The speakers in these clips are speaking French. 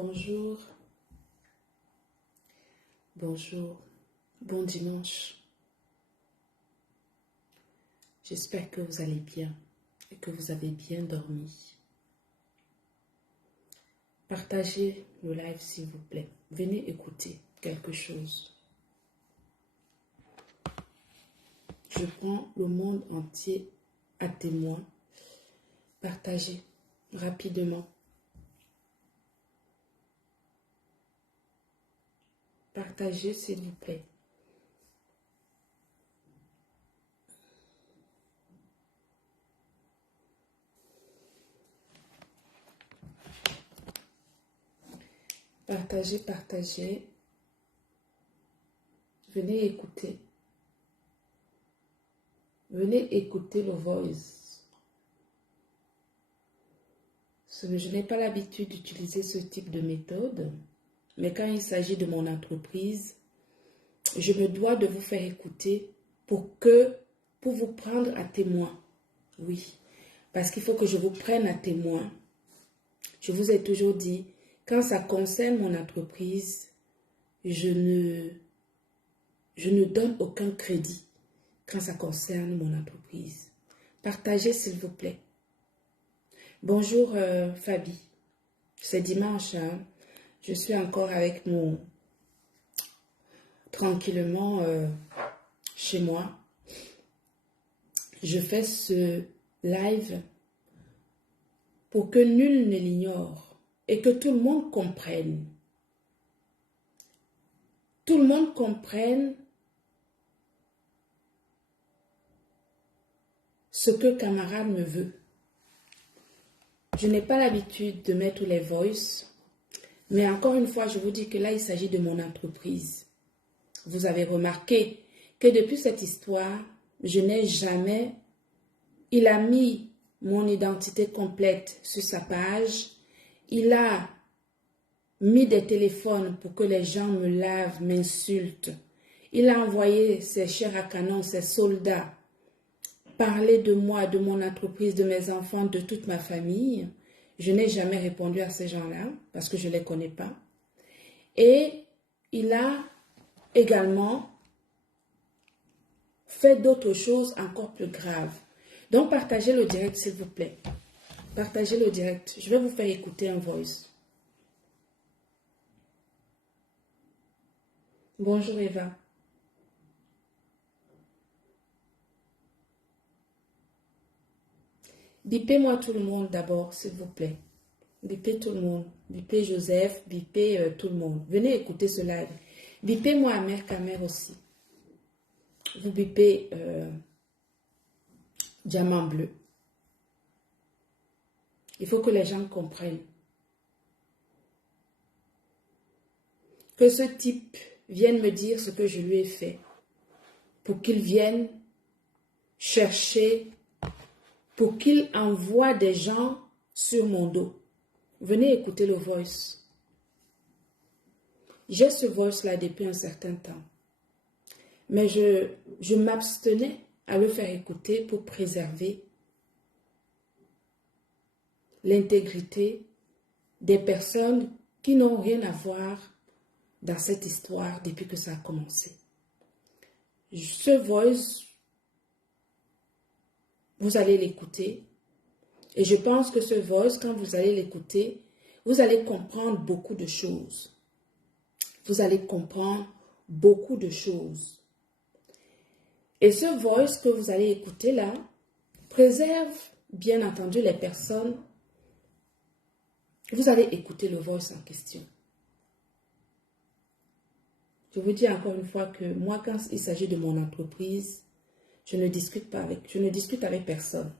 Bonjour, bonjour, bon dimanche. J'espère que vous allez bien et que vous avez bien dormi. Partagez le live s'il vous plaît. Venez écouter quelque chose. Je prends le monde entier à témoin. Partagez rapidement. Partagez s'il vous plaît. Partagez, partagez. Venez écouter. Venez écouter le voice. Je n'ai pas l'habitude d'utiliser ce type de méthode, mais quand il s'agit de mon entreprise, je me dois de vous faire écouter pour vous prendre à témoin. Oui, parce qu'il faut que je vous prenne à témoin. Je vous ai toujours dit, quand ça concerne mon entreprise, je ne donne aucun crédit quand ça concerne mon entreprise. Partagez s'il vous plaît. Bonjour Fabi, c'est dimanche, hein? Je suis encore avec tranquillement chez moi. Je fais ce live pour que nul ne l'ignore et que tout le monde comprenne. Tout le monde comprenne ce que camarade me veut. Je n'ai pas l'habitude de mettre les voices, mais encore une fois, je vous dis que là, il s'agit de mon entreprise. Vous avez remarqué que depuis cette histoire, je n'ai jamais... Il a mis mon identité complète sur sa page. Il a mis des téléphones pour que les gens me lavent, m'insultent. Il a envoyé ses chairs à canon, ses soldats, parler de moi, de mon entreprise, de mes enfants, de toute ma famille. Je n'ai jamais répondu à ces gens-là parce que je ne les connais pas. Et il a également fait d'autres choses encore plus graves. Donc, partagez le direct, s'il vous plaît. Partagez le direct. Je vais vous faire écouter un voice. Bonjour Eva. Bipez-moi tout le monde d'abord, s'il vous plaît. Bipez tout le monde. Bipez Joseph, bipez tout le monde. Venez écouter ce live. Bipez-moi Amère Kamer aussi. Vous bipez Diamant Bleu. Il faut que les gens comprennent que ce type vienne me dire ce que je lui ai fait pour qu'il vienne chercher, pour qu'il envoie des gens sur mon dos. Venez écouter le voice. J'ai ce voice-là depuis un certain temps. Mais je m'abstenais à le faire écouter pour préserver l'intégrité des personnes qui n'ont rien à voir dans cette histoire depuis que ça a commencé. Ce voice, vous allez l'écouter. Et je pense que ce voice, quand vous allez l'écouter, vous allez comprendre beaucoup de choses. Vous allez comprendre beaucoup de choses. Et ce voice que vous allez écouter là, préserve bien entendu les personnes. Vous allez écouter le voice en question. Je vous dis encore une fois que moi, quand il s'agit de mon entreprise, je ne discute avec personne.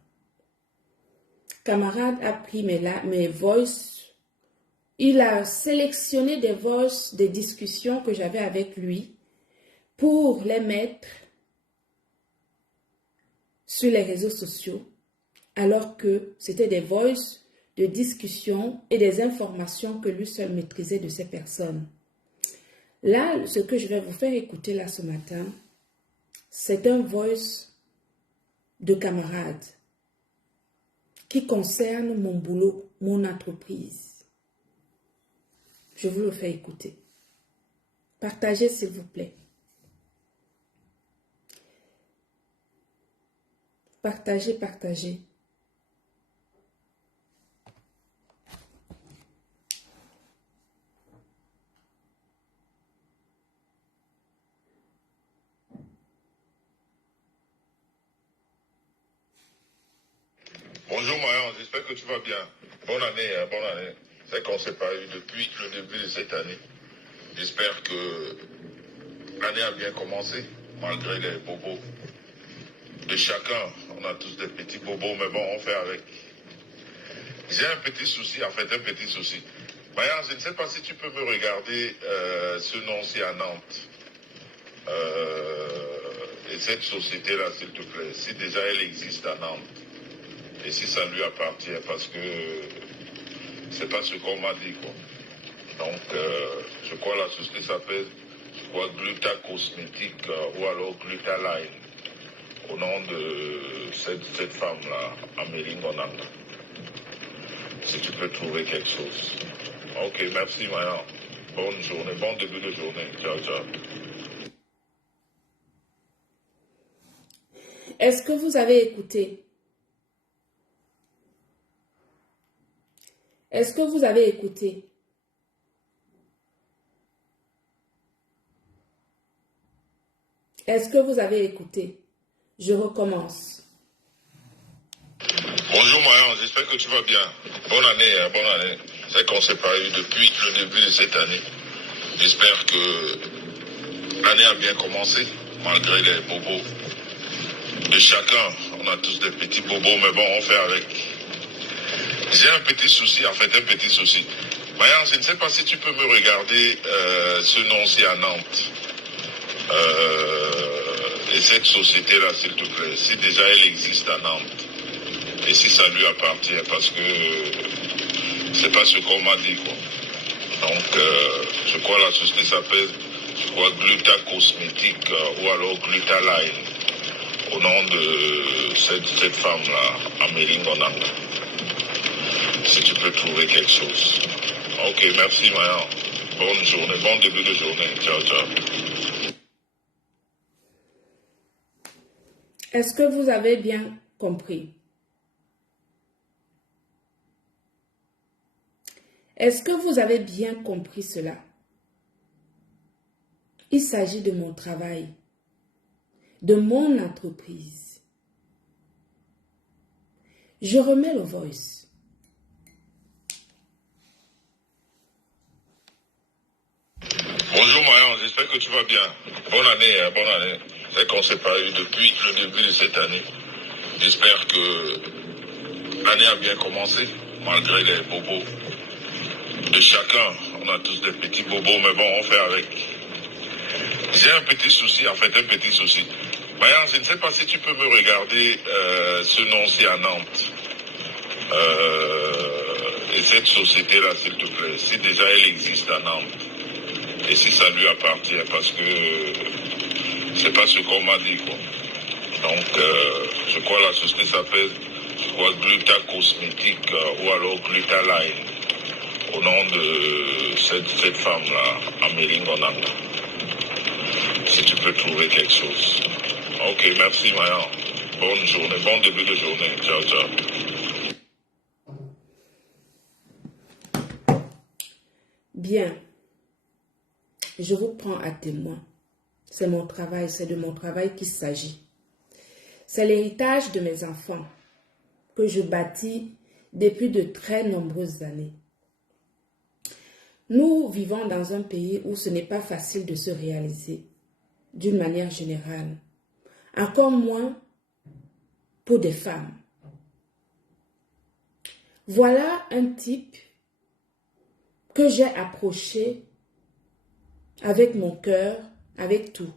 Camarade a pris mes voices, il a sélectionné des voices, des discussions que j'avais avec lui pour les mettre sur les réseaux sociaux, alors que c'était des voices de discussion et des informations que lui seul maîtrisait de ces personnes. Là, ce que je vais vous faire écouter là ce matin, c'est un voice de camarade qui concerne mon boulot, mon entreprise. Je vous le fais écouter. Partagez s'il vous plaît. Partagez, partagez. Bonjour Marion, j'espère que tu vas bien. Bonne année, hein, bonne année. C'est qu'on ne s'est pas eu depuis le début de cette année. J'espère que l'année a bien commencé, malgré les bobos de chacun. On a tous des petits bobos, mais bon, on fait avec. J'ai un petit souci, en fait, un petit souci. Marion, je ne sais pas si tu peux me regarder ce nom-ci à Nantes. Et cette société-là, s'il te plaît, si déjà elle existe à Nantes. Et si ça lui appartient, parce que c'est pas ce qu'on m'a dit, quoi. Donc, je crois la société s'appelle, Gluta Cosmétique ou alors Gluta Line, au nom de cette femme-là, Amélie Ngonanga. Si tu peux trouver quelque chose. Ok, merci, Maya. Bonne journée, bon début de journée. Ciao, ciao. Est-ce que vous avez écouté? Est-ce que vous avez écouté? Est-ce que vous avez écouté? Je recommence. Bonjour Marion, j'espère que tu vas bien. Bonne année, hein, bonne année. C'est qu'on ne s'est pas eu depuis le début de cette année. J'espère que l'année a bien commencé, malgré les bobos de chacun. On a tous des petits bobos, mais bon, on fait avec. J'ai un petit souci, en fait, un petit souci. Marion, je ne sais pas si tu peux me regarder ce nom-ci à Nantes. Et cette société-là, s'il te plaît, si déjà elle existe à Nantes. Et si ça lui appartient, parce que c'est pas ce qu'on m'a dit, quoi. Donc, je crois la société s'appelle, Gluta Cosmétique ou alors Gluta Line, au nom de cette femme-là, Amélie Ngonanga. Si tu peux trouver quelque chose. Ok, merci Maya. Bonne journée, bon début de journée. Ciao, ciao. Est-ce que vous avez bien compris? Est-ce que vous avez bien compris cela? Il s'agit de mon travail, de mon entreprise. Je remets le voice. Bonjour Marion, j'espère que tu vas bien. Bonne année, hein, bonne année. C'est qu'on ne s'est pas eu depuis le début de cette année. J'espère que l'année a bien commencé, malgré les bobos de chacun. On a tous des petits bobos, mais bon, on fait avec. J'ai un petit souci, en fait, un petit souci. Marion, je ne sais pas si tu peux me regarder ce nom-ci à Nantes. Et cette société-là, s'il te plaît, si déjà elle existe à Nantes. Et si ça lui appartient, parce que c'est pas ce qu'on m'a dit, quoi. Donc, je crois la société s'appelle, Gluta Cosmétique ou alors Gluta Line, au nom de cette femme-là, Amélie Ngonanga. Si tu peux trouver quelque chose. Ok, merci Maya. Bonne journée, bon début de journée. Ciao, ciao. Bien. Je vous prends à témoin. C'est mon travail, c'est de mon travail qu'il s'agit. C'est l'héritage de mes enfants que je bâtis depuis de très nombreuses années. Nous vivons dans un pays où ce n'est pas facile de se réaliser, d'une manière générale. Encore moins pour des femmes. Voilà un type que j'ai approché avec mon cœur, avec tout.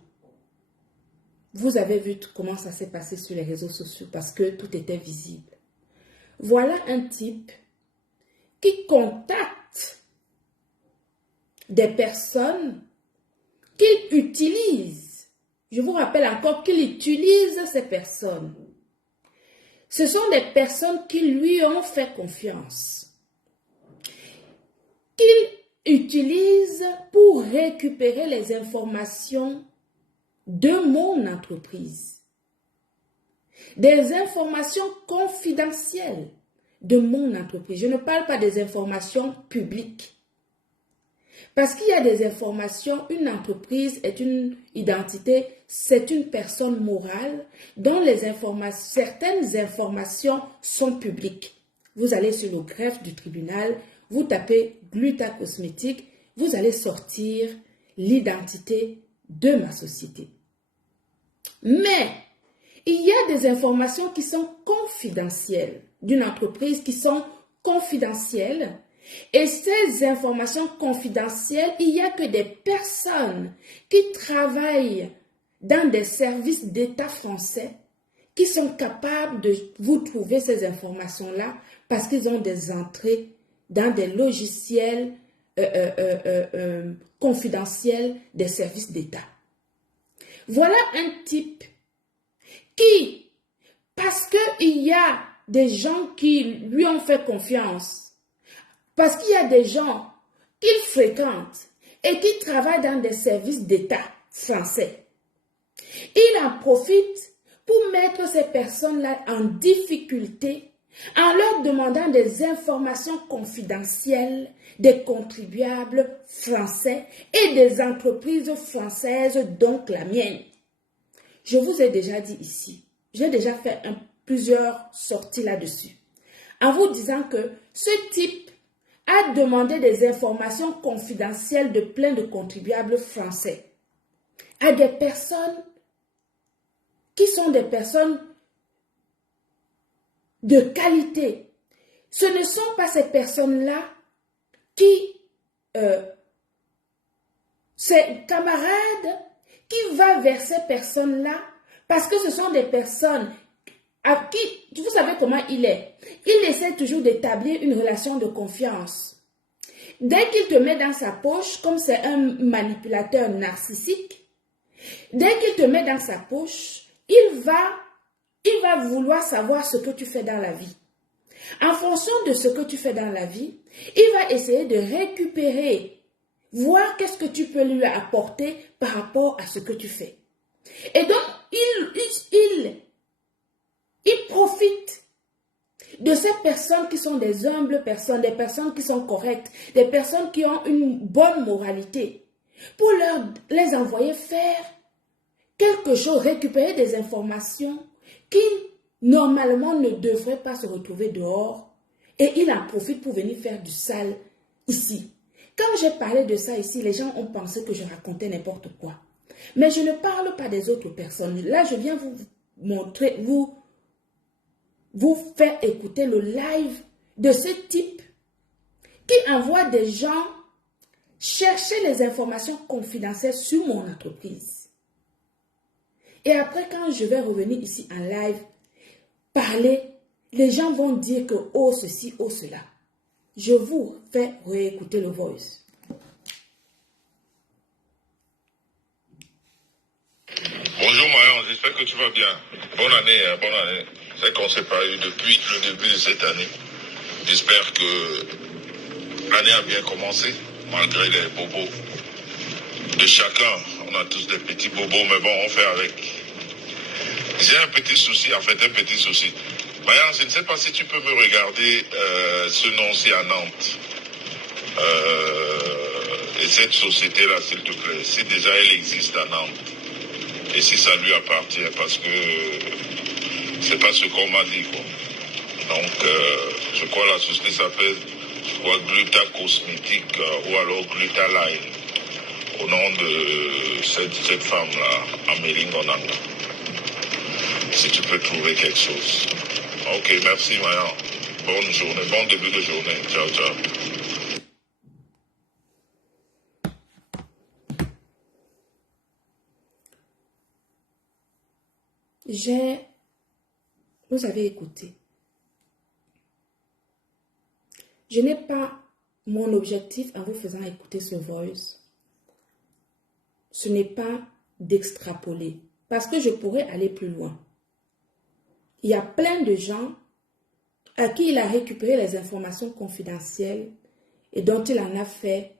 Vous avez vu comment ça s'est passé sur les réseaux sociaux parce que tout était visible. Voilà un type qui contacte des personnes qu'il utilise. Je vous rappelle encore qu'il utilise ces personnes. Ce sont des personnes qui lui ont fait confiance. Qu'il utilise pour récupérer les informations de mon entreprise. Des informations confidentielles de mon entreprise. Je ne parle pas des informations publiques. Parce qu'il y a des informations, une entreprise est une identité, c'est une personne morale dont certaines informations sont publiques. Vous allez sur le greffe du tribunal, vous tapez Gluta Cosmétique, vous allez sortir l'identité de ma société. Mais il y a des informations qui sont confidentielles, d'une entreprise qui sont confidentielles. Et ces informations confidentielles, il n'y a que des personnes qui travaillent dans des services d'État français qui sont capables de vous trouver ces informations-là parce qu'ils ont des entrées dans des logiciels confidentiels des services d'État. Voilà un type qui, parce qu'il y a des gens qui lui ont fait confiance, parce qu'il y a des gens qu'il fréquente et qui travaillent dans des services d'État français, il en profite pour mettre ces personnes-là en difficulté en leur demandant des informations confidentielles des contribuables français et des entreprises françaises, donc la mienne. Je vous ai déjà dit ici, j'ai déjà fait plusieurs sorties là-dessus, en vous disant que ce type a demandé des informations confidentielles de plein de contribuables français à des personnes qui sont des personnes de qualité. Ce ne sont pas ces personnes-là qui, ces camarades qui va vers ces personnes-là parce que ce sont des personnes à qui, vous savez comment il est. Il essaie toujours d'établir une relation de confiance. Dès qu'il te met dans sa poche, comme c'est un manipulateur narcissique, dès qu'il te met dans sa poche, il va vouloir savoir ce que tu fais dans la vie. En fonction de ce que tu fais dans la vie, il va essayer de récupérer, voir qu'est-ce que tu peux lui apporter par rapport à ce que tu fais. Et donc, il profite de ces personnes qui sont des humbles personnes, des personnes qui sont correctes, des personnes qui ont une bonne moralité, pour les envoyer faire quelque chose, récupérer des informations qui, normalement, ne devraient pas se retrouver dehors. Et il en profite pour venir faire du sale ici. Quand j'ai parlé de ça ici, les gens ont pensé que je racontais n'importe quoi. Mais je ne parle pas des autres personnes. Là, je viens vous montrer, vous faire écouter le live de ce type qui envoie des gens chercher les informations confidentielles sur mon entreprise. Et après, quand je vais revenir ici en live, parler, les gens vont dire que oh ceci, oh cela. Je vous fais réécouter le voice. Bonjour Marion, j'espère que tu vas bien. Bonne année, bonne année. C'est qu'on ne s'est pas eu depuis le début de cette année. J'espère que l'année a bien commencé, malgré les bobos de chacun. On a tous des petits bobos, mais bon, on fait avec. J'ai un petit souci, en fait, un petit souci. Marion, je ne sais pas si tu peux me regarder ce nom-ci à Nantes. Et cette société-là, s'il te plaît, si déjà elle existe à Nantes. Et si ça lui appartient, parce que c'est pas ce qu'on m'a dit, quoi. Donc, je crois la société s'appelle Gluta Cosmétique ou alors Gluta Line, au nom de cette femme-là, Amélie Ngonanga. Si tu peux trouver quelque chose. Ok, merci, Mayan. Bonne journée, bon début de journée. Ciao, ciao. Vous avez écouté. Je n'ai pas mon objectif en vous faisant écouter ce voice. Ce n'est pas d'extrapoler. Parce que je pourrais aller plus loin. Il y a plein de gens à qui il a récupéré les informations confidentielles et dont il en a fait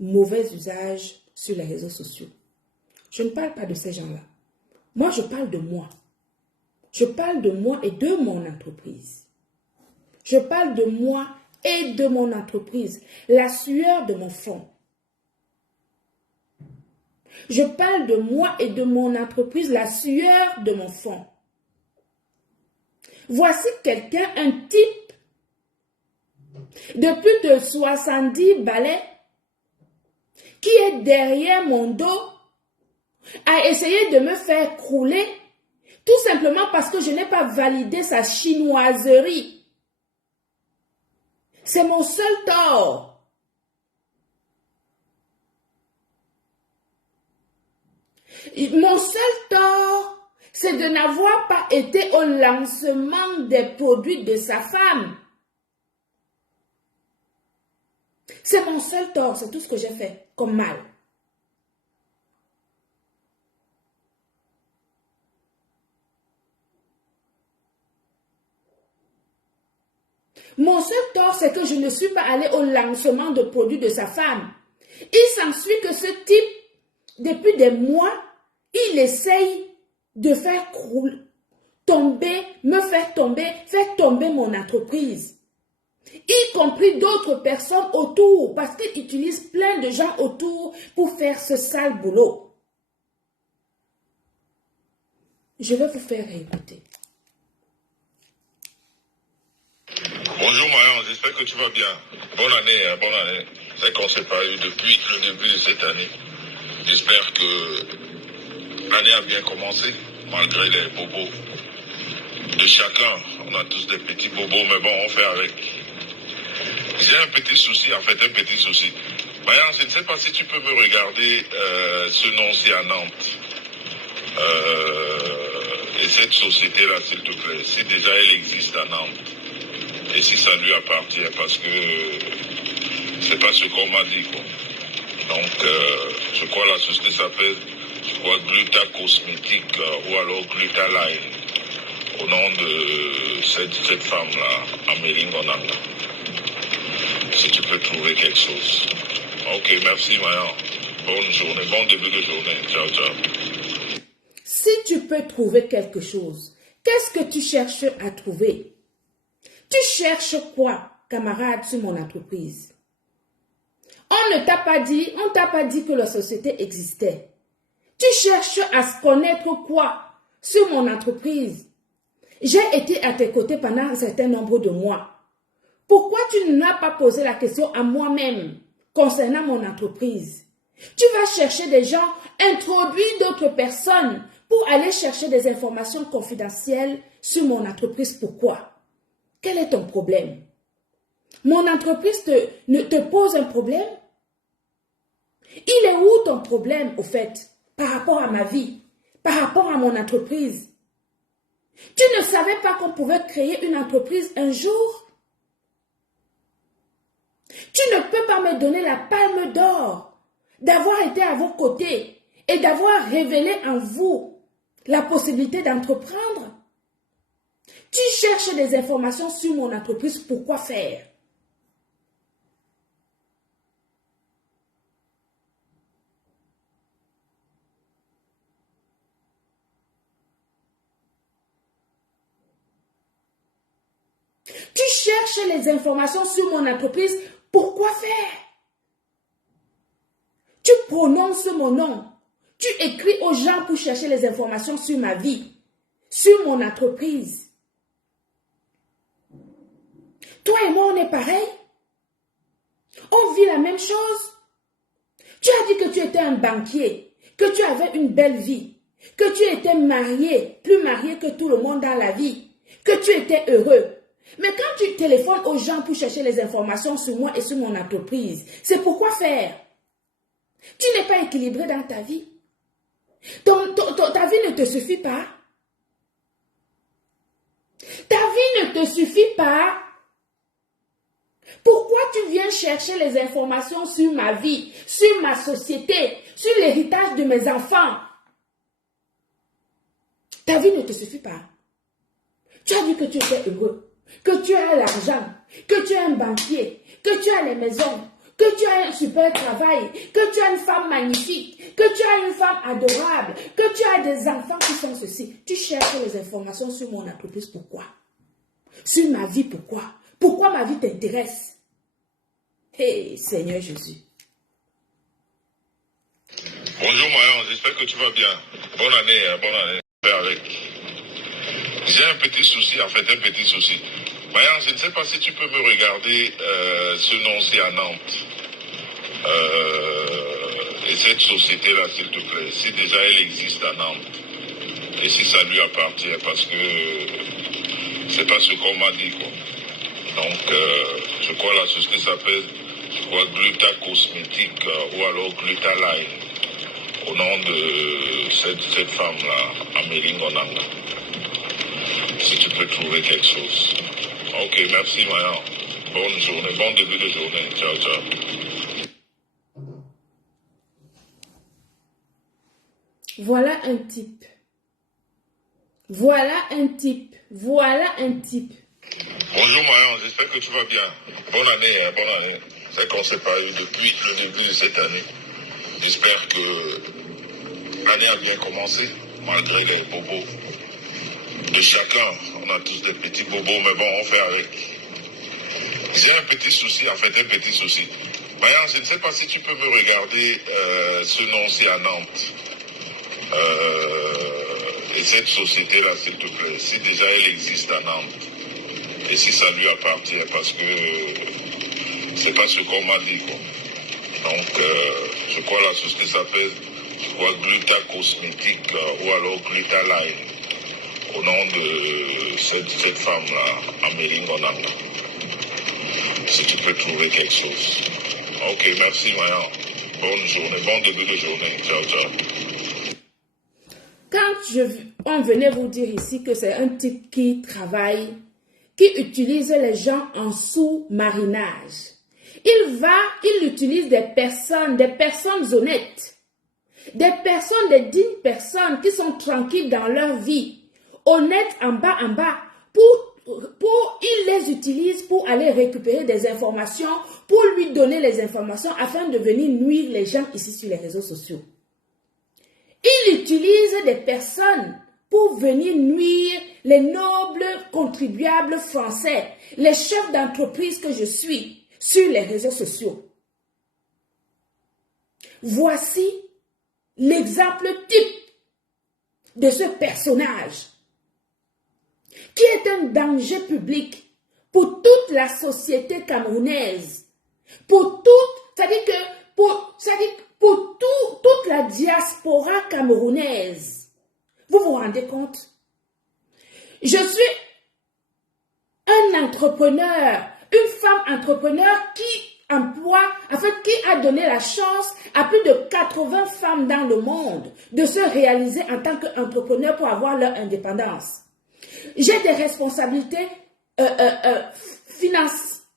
mauvais usage sur les réseaux sociaux. Je ne parle pas de ces gens-là. Moi, je parle de moi. Je parle de moi et de mon entreprise. Je parle de moi et de mon entreprise, la sueur de mon front. Je parle de moi et de mon entreprise, la sueur de mon front. Voici quelqu'un, un type de plus de 70 balais qui est derrière mon dos a essayé de me faire crouler tout simplement parce que je n'ai pas validé sa chinoiserie. C'est mon seul tort. Mon seul tort, c'est de n'avoir pas été au lancement des produits de sa femme. C'est mon seul tort, c'est tout ce que j'ai fait comme mal. Mon seul tort, c'est que je ne suis pas allée au lancement de produits de sa femme. Il s'ensuit que ce type, depuis des mois, il essaye de faire tomber, me faire tomber mon entreprise. Y compris d'autres personnes autour, parce qu'il utilise plein de gens autour pour faire ce sale boulot. Je vais vous faire écouter. Bonjour Marion, j'espère que tu vas bien. Bonne année, hein, bonne année. C'est qu'on ne s'est pas eu depuis le début de cette année. J'espère que l'année a bien commencé, malgré les bobos de chacun. On a tous des petits bobos, mais bon, on fait avec. J'ai un petit souci, en fait, un petit souci. Marion, je ne sais pas si tu peux me regarder ce nom-ci à Nantes. Et cette société-là, s'il te plaît, si déjà elle existe à Nantes. Et si ça lui appartient, parce que c'est pas ce qu'on m'a dit, quoi. Donc, je crois la société s'appelle, Gluta Cosmétique ou alors Gluta Line, au nom de cette femme-là, Amélie Ngonanga. Si tu peux trouver quelque chose. Ok, merci, Marion. Bonne journée, bon début de journée. Ciao, ciao. Si tu peux trouver quelque chose, qu'est-ce que tu cherches à trouver? Tu cherches quoi, camarade, sur mon entreprise? On ne t'a pas dit que la société existait. Tu cherches à se connaître quoi sur mon entreprise? J'ai été à tes côtés pendant un certain nombre de mois. Pourquoi tu n'as pas posé la question à moi-même concernant mon entreprise? Tu vas chercher des gens, introduire d'autres personnes pour aller chercher des informations confidentielles sur mon entreprise. Pourquoi? Quel est ton problème? Mon entreprise te pose un problème? Il est où ton problème, au fait, par rapport à ma vie, par rapport à mon entreprise? Tu ne savais pas qu'on pouvait créer une entreprise un jour? Tu ne peux pas me donner la palme d'or d'avoir été à vos côtés et d'avoir révélé en vous la possibilité d'entreprendre? Tu cherches des informations sur mon entreprise, pourquoi faire? Tu cherches les informations sur mon entreprise, pourquoi faire? Tu prononces mon nom. Tu écris aux gens pour chercher les informations sur ma vie, sur mon entreprise. Toi et moi, on est pareil. On vit la même chose. Tu as dit que tu étais un banquier, que tu avais une belle vie, que tu étais marié, plus marié que tout le monde dans la vie, que tu étais heureux. Mais quand tu téléphones aux gens pour chercher les informations sur moi et sur mon entreprise, c'est pourquoi faire? Tu n'es pas équilibré dans ta vie. Ta vie ne te suffit pas. Ta vie ne te suffit pas. Pourquoi tu viens chercher les informations sur ma vie, sur ma société, sur l'héritage de mes enfants? Ta vie ne te suffit pas. Tu as dit que tu étais heureux, que tu as l'argent, que tu es un banquier, que tu as les maisons, que tu as un super travail, que tu as une femme magnifique, que tu as une femme adorable, que tu as des enfants qui sont ceci. Tu cherches les informations sur mon entreprise, pourquoi? Sur ma vie, pourquoi? Pourquoi ma vie t'intéresse? Hey, Seigneur Jésus. Bonjour Mayan, j'espère que tu vas bien. Bonne année, bonne année. Avec. J'ai un petit souci, en fait, un petit souci. Mayan, je ne sais pas si tu peux me regarder ce nom-ci à Nantes. Et cette société-là, s'il te plaît, si déjà elle existe à Nantes, et si ça lui appartient, parce que c'est pas ce qu'on m'a dit, quoi. Donc, je crois la société s'appelle, Gluta Cosmétique ou alors Gluta Line, au nom de cette femme-là, Amélie Ngonanga. Si tu peux trouver quelque chose. Ok, merci Mayan. Bonne journée, bon début de journée. Ciao, ciao. Voilà un type. Voilà un type. Voilà un type. Bonjour Mayan, j'espère que tu vas bien. Bonne année, bonne année. C'est qu'on ne s'est pas eu depuis le début de cette année. J'espère que l'année a bien commencé, malgré les bobos de chacun. On a tous des petits bobos, mais bon, on fait avec. J'ai un petit souci, en fait, un petit souci. Mayan, je ne sais pas si tu peux me regarder ce nom-ci à Nantes. Et cette société-là, s'il te plaît, si déjà elle existe à Nantes, et si ça lui appartient, parce que c'est pas ce qu'on m'a dit, quoi. Donc, je crois la société s'appelle, Gluta Cosmétique ou alors Gluta Line, au nom de cette femme-là, Amélie Ngonanga. Si tu peux trouver quelque chose. Ok, merci Mayan. Bonne journée, bon début de journée. Ciao, ciao. Quand on venait vous dire ici que c'est un type qui travaille, qui utilise les gens en sous-marinage, il utilise des personnes honnêtes, des dignes personnes qui sont tranquilles dans leur vie, honnêtes en bas, il les utilise pour aller récupérer des informations, pour lui donner les informations afin de venir nuire les gens ici sur les réseaux sociaux. Il utilise des personnes pour venir nuire les nobles contribuables français, les chefs d'entreprise que je suis sur les réseaux sociaux. Voici l'exemple type de ce personnage qui est un danger public pour toute la société camerounaise, pour toute la diaspora camerounaise. Vous vous rendez compte? Je suis un entrepreneur, une femme entrepreneur qui a donné la chance à plus de 80 femmes dans le monde de se réaliser en tant qu'entrepreneur pour avoir leur indépendance. J'ai des responsabilités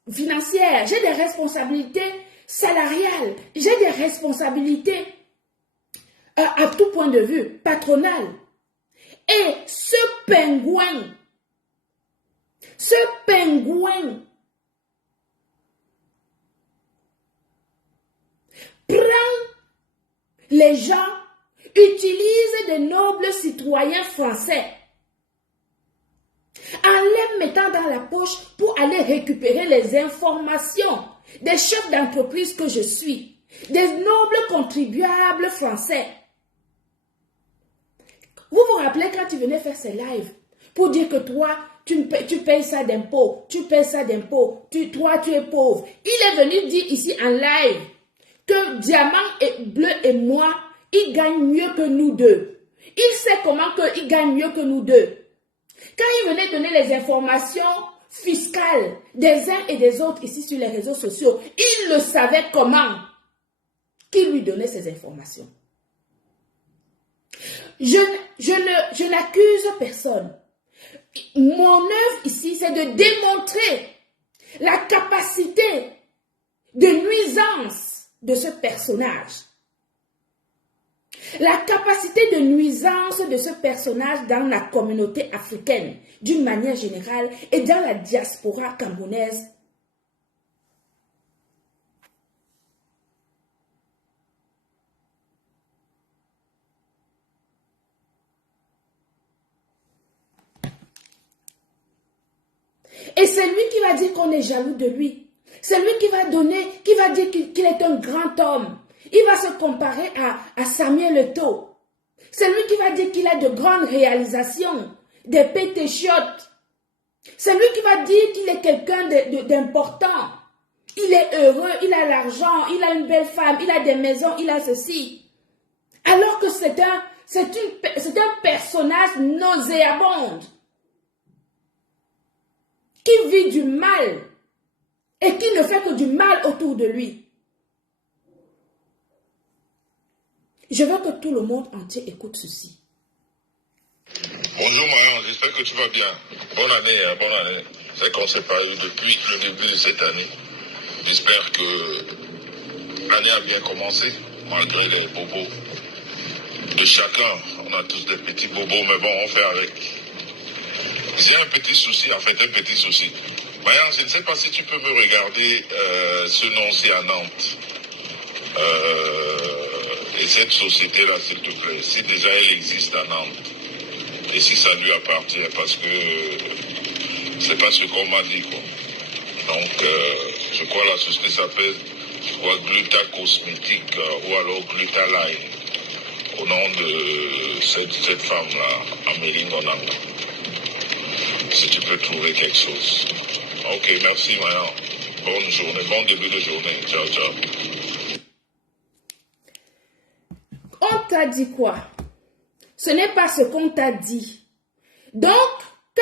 financières, j'ai des responsabilités salariales, j'ai des responsabilités à tout point de vue patronal. Et ce pingouin prend les gens, utilise de nobles citoyens français en les mettant dans la poche pour aller récupérer les informations des chefs d'entreprise que je suis, des nobles contribuables français. Vous vous rappelez quand tu venais faire ces lives pour dire que toi, tu payes ça d'impôts, toi tu es pauvre. Il est venu dire ici en live que Diamant et Bleu et moi, ils gagnent mieux que nous deux. Il sait comment il gagne mieux que nous deux. Quand il venait donner les informations fiscales des uns et des autres ici sur les réseaux sociaux, il le savait comment. Qui lui donnait ces informations? Je n'accuse personne. Mon œuvre ici, c'est de démontrer la capacité de nuisance de ce personnage. La capacité de nuisance de ce personnage dans la communauté africaine, d'une manière générale, et dans la diaspora camerounaise. Et c'est lui qui va dire qu'on est jaloux de lui. C'est lui qui va donner, qui va dire qu'il est un grand homme. Il va se comparer à Samuel Eto'o. C'est lui qui va dire qu'il a de grandes réalisations, des pétéchiotes. C'est lui qui va dire qu'il est quelqu'un d'important. Il est heureux, il a l'argent, il a une belle femme, il a des maisons, il a ceci. Alors que c'est un personnage nauséabond qui vit du mal et qui ne fait que du mal autour de lui. Je veux que tout le monde entier écoute ceci. Bonjour Marion, j'espère que tu vas bien. Bonne année, hein, bonne année. C'est qu'on s'est pas eu depuis le début de cette année. J'espère que l'année a bien commencé, malgré les bobos de chacun. On a tous des petits bobos, mais bon, on fait avec. J'ai un petit souci, en fait, un petit souci. Marion, je ne sais pas si tu peux me regarder ce nom-ci à Nantes. Et cette société-là, s'il te plaît, si déjà elle existe à Nantes, et si ça lui appartient, parce que c'est pas ce qu'on m'a dit, quoi. Donc, je crois la société s'appelle, Gluta Cosmétique ou alors Gluta Line, au nom de cette femme-là, Amélie Ngonanga. Si tu peux trouver quelque chose. Ok, merci, Marion. Bonne journée, bon début de journée. Ciao, ciao. On t'a dit quoi? Ce n'est pas ce qu'on t'a dit. Donc, quand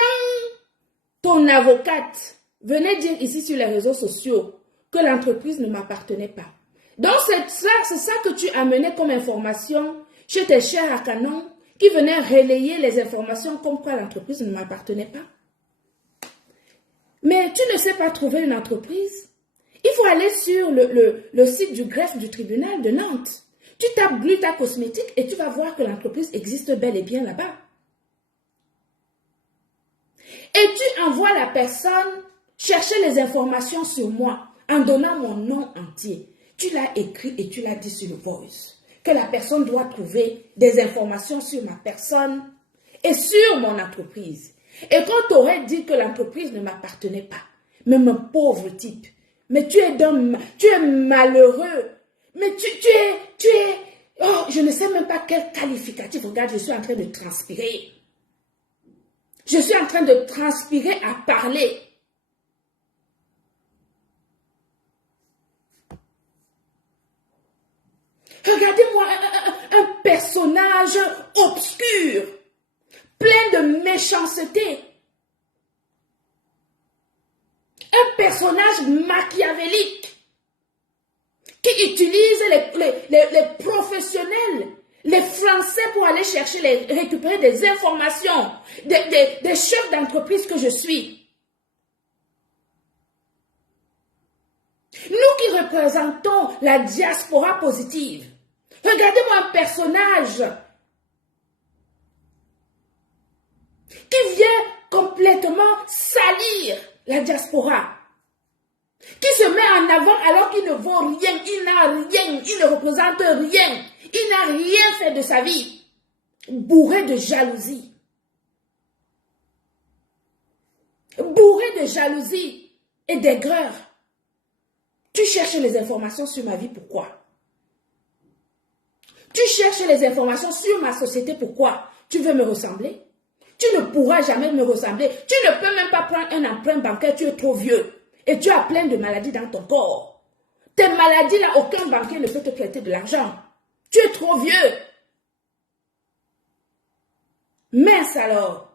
ton avocate venait dire ici sur les réseaux sociaux que l'entreprise ne m'appartenait pas, donc c'est ça que tu amenais comme information chez tes chers à Canon qui venaient relayer les informations comme quoi l'entreprise ne m'appartenait pas. Mais tu ne sais pas trouver une entreprise. Il faut aller sur le site du greffe du tribunal de Nantes. Tu tapes Gluta Cosmétique et tu vas voir que l'entreprise existe bel et bien là-bas. Et tu envoies la personne chercher les informations sur moi en donnant mon nom entier. Tu l'as écrit et tu l'as dit sur le voice. Que la personne doit trouver des informations sur ma personne et sur mon entreprise. Et quand tu aurais dit que l'entreprise ne m'appartenait pas, mais mon pauvre type, mais tu es malheureux. Mais tu es, oh, je ne sais même pas quel qualificatif. Regarde, je suis en train de transpirer. Je suis en train de transpirer à parler. Regardez-moi un personnage obscur, plein de méchanceté. Un personnage machiavélique qui utilise les professionnels, les Français pour aller chercher, récupérer des informations des chefs d'entreprise que je suis. Nous qui représentons la diaspora positive, regardez-moi un personnage qui vient complètement salir la diaspora, qui se met en avant alors qu'il ne vaut rien, il n'a rien, il ne représente rien, il n'a rien fait de sa vie, bourré de jalousie. Bourré de jalousie et d'aigreur. Tu cherches les informations sur ma vie, pourquoi? Tu cherches les informations sur ma société, pourquoi? Tu veux me ressembler? Tu ne pourras jamais me ressembler. Tu ne peux même pas prendre un emprunt bancaire, tu es trop vieux. Et tu as plein de maladies dans ton corps. Tes maladies-là, aucun banquier ne peut te prêter de l'argent. Tu es trop vieux. Mince alors.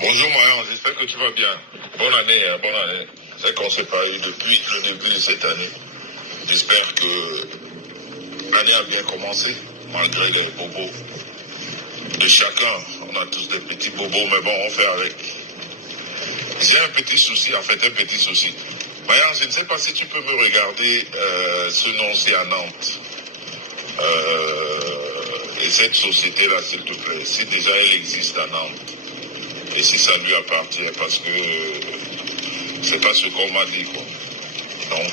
Bonjour Marion, j'espère que tu vas bien. Bonne année, hein, bonne année. C'est qu'on ne s'est pas eu depuis le début de cette année. J'espère que l'année a bien commencé, malgré les bobos de chacun. On a tous des petits bobos, mais bon, on fait avec. J'ai un petit souci, en fait, un petit souci. Marion, je ne sais pas si tu peux me regarder ce nom-ci à Nantes. Et cette société-là, s'il te plaît, si déjà elle existe à Nantes, et si ça lui appartient, parce que c'est pas ce qu'on m'a dit, quoi. Donc,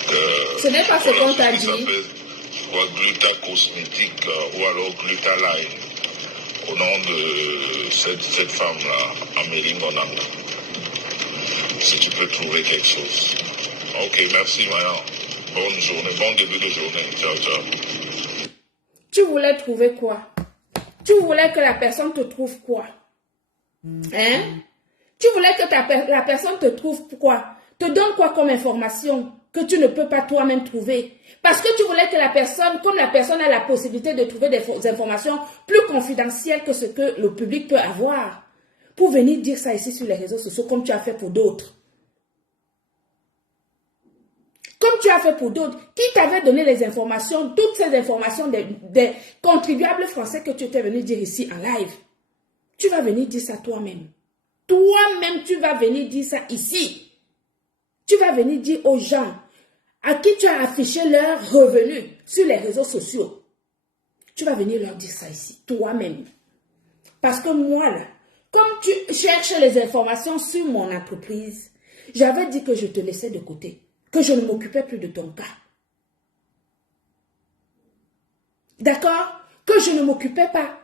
ce n'est pas ce qu'on t'a dit. Ça s'appelle Gluta Cosmétique ou alors Gluta Line. au nom de cette femme-là, Amélie Ngonanga. Si tu peux trouver quelque chose. Ok, merci Mayan. Bonne journée, bon début de journée. Ciao, ciao. Tu voulais trouver quoi? Tu voulais que la personne te trouve quoi? Hein? Tu voulais que la personne te trouve quoi? Te donne quoi comme information que tu ne peux pas toi-même trouver? Parce que tu voulais que la personne, comme la personne a la possibilité de trouver des informations plus confidentielles que ce que le public peut avoir, pour venir dire ça ici sur les réseaux sociaux comme tu as fait pour d'autres. Comme tu as fait pour d'autres, qui t'avait donné les informations, toutes ces informations des contribuables français que tu étais venu dire ici en live. Tu vas venir dire ça toi-même. Toi-même, tu vas venir dire ça ici. Tu vas venir dire aux gens à qui tu as affiché leurs revenus sur les réseaux sociaux. Tu vas venir leur dire ça ici, toi-même. Parce que moi, là, comme tu cherches les informations sur mon entreprise, j'avais dit que je te laissais de côté, que je ne m'occupais plus de ton cas. D'accord? Que je ne m'occupais pas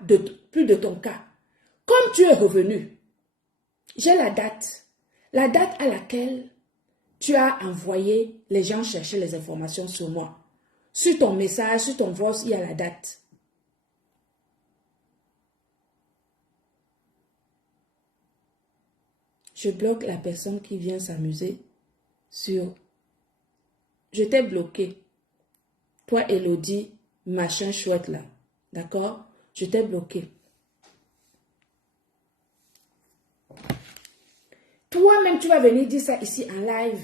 plus de ton cas. Comme tu es revenu, j'ai la date à laquelle tu as envoyé les gens chercher les informations sur moi. Sur ton message, sur ton voice, il y a la date. Je bloque la personne qui vient s'amuser sur... Je t'ai bloqué. Toi, Elodie, machin chouette là. D'accord? Je t'ai bloqué. Toi-même, tu vas venir dire ça ici en live.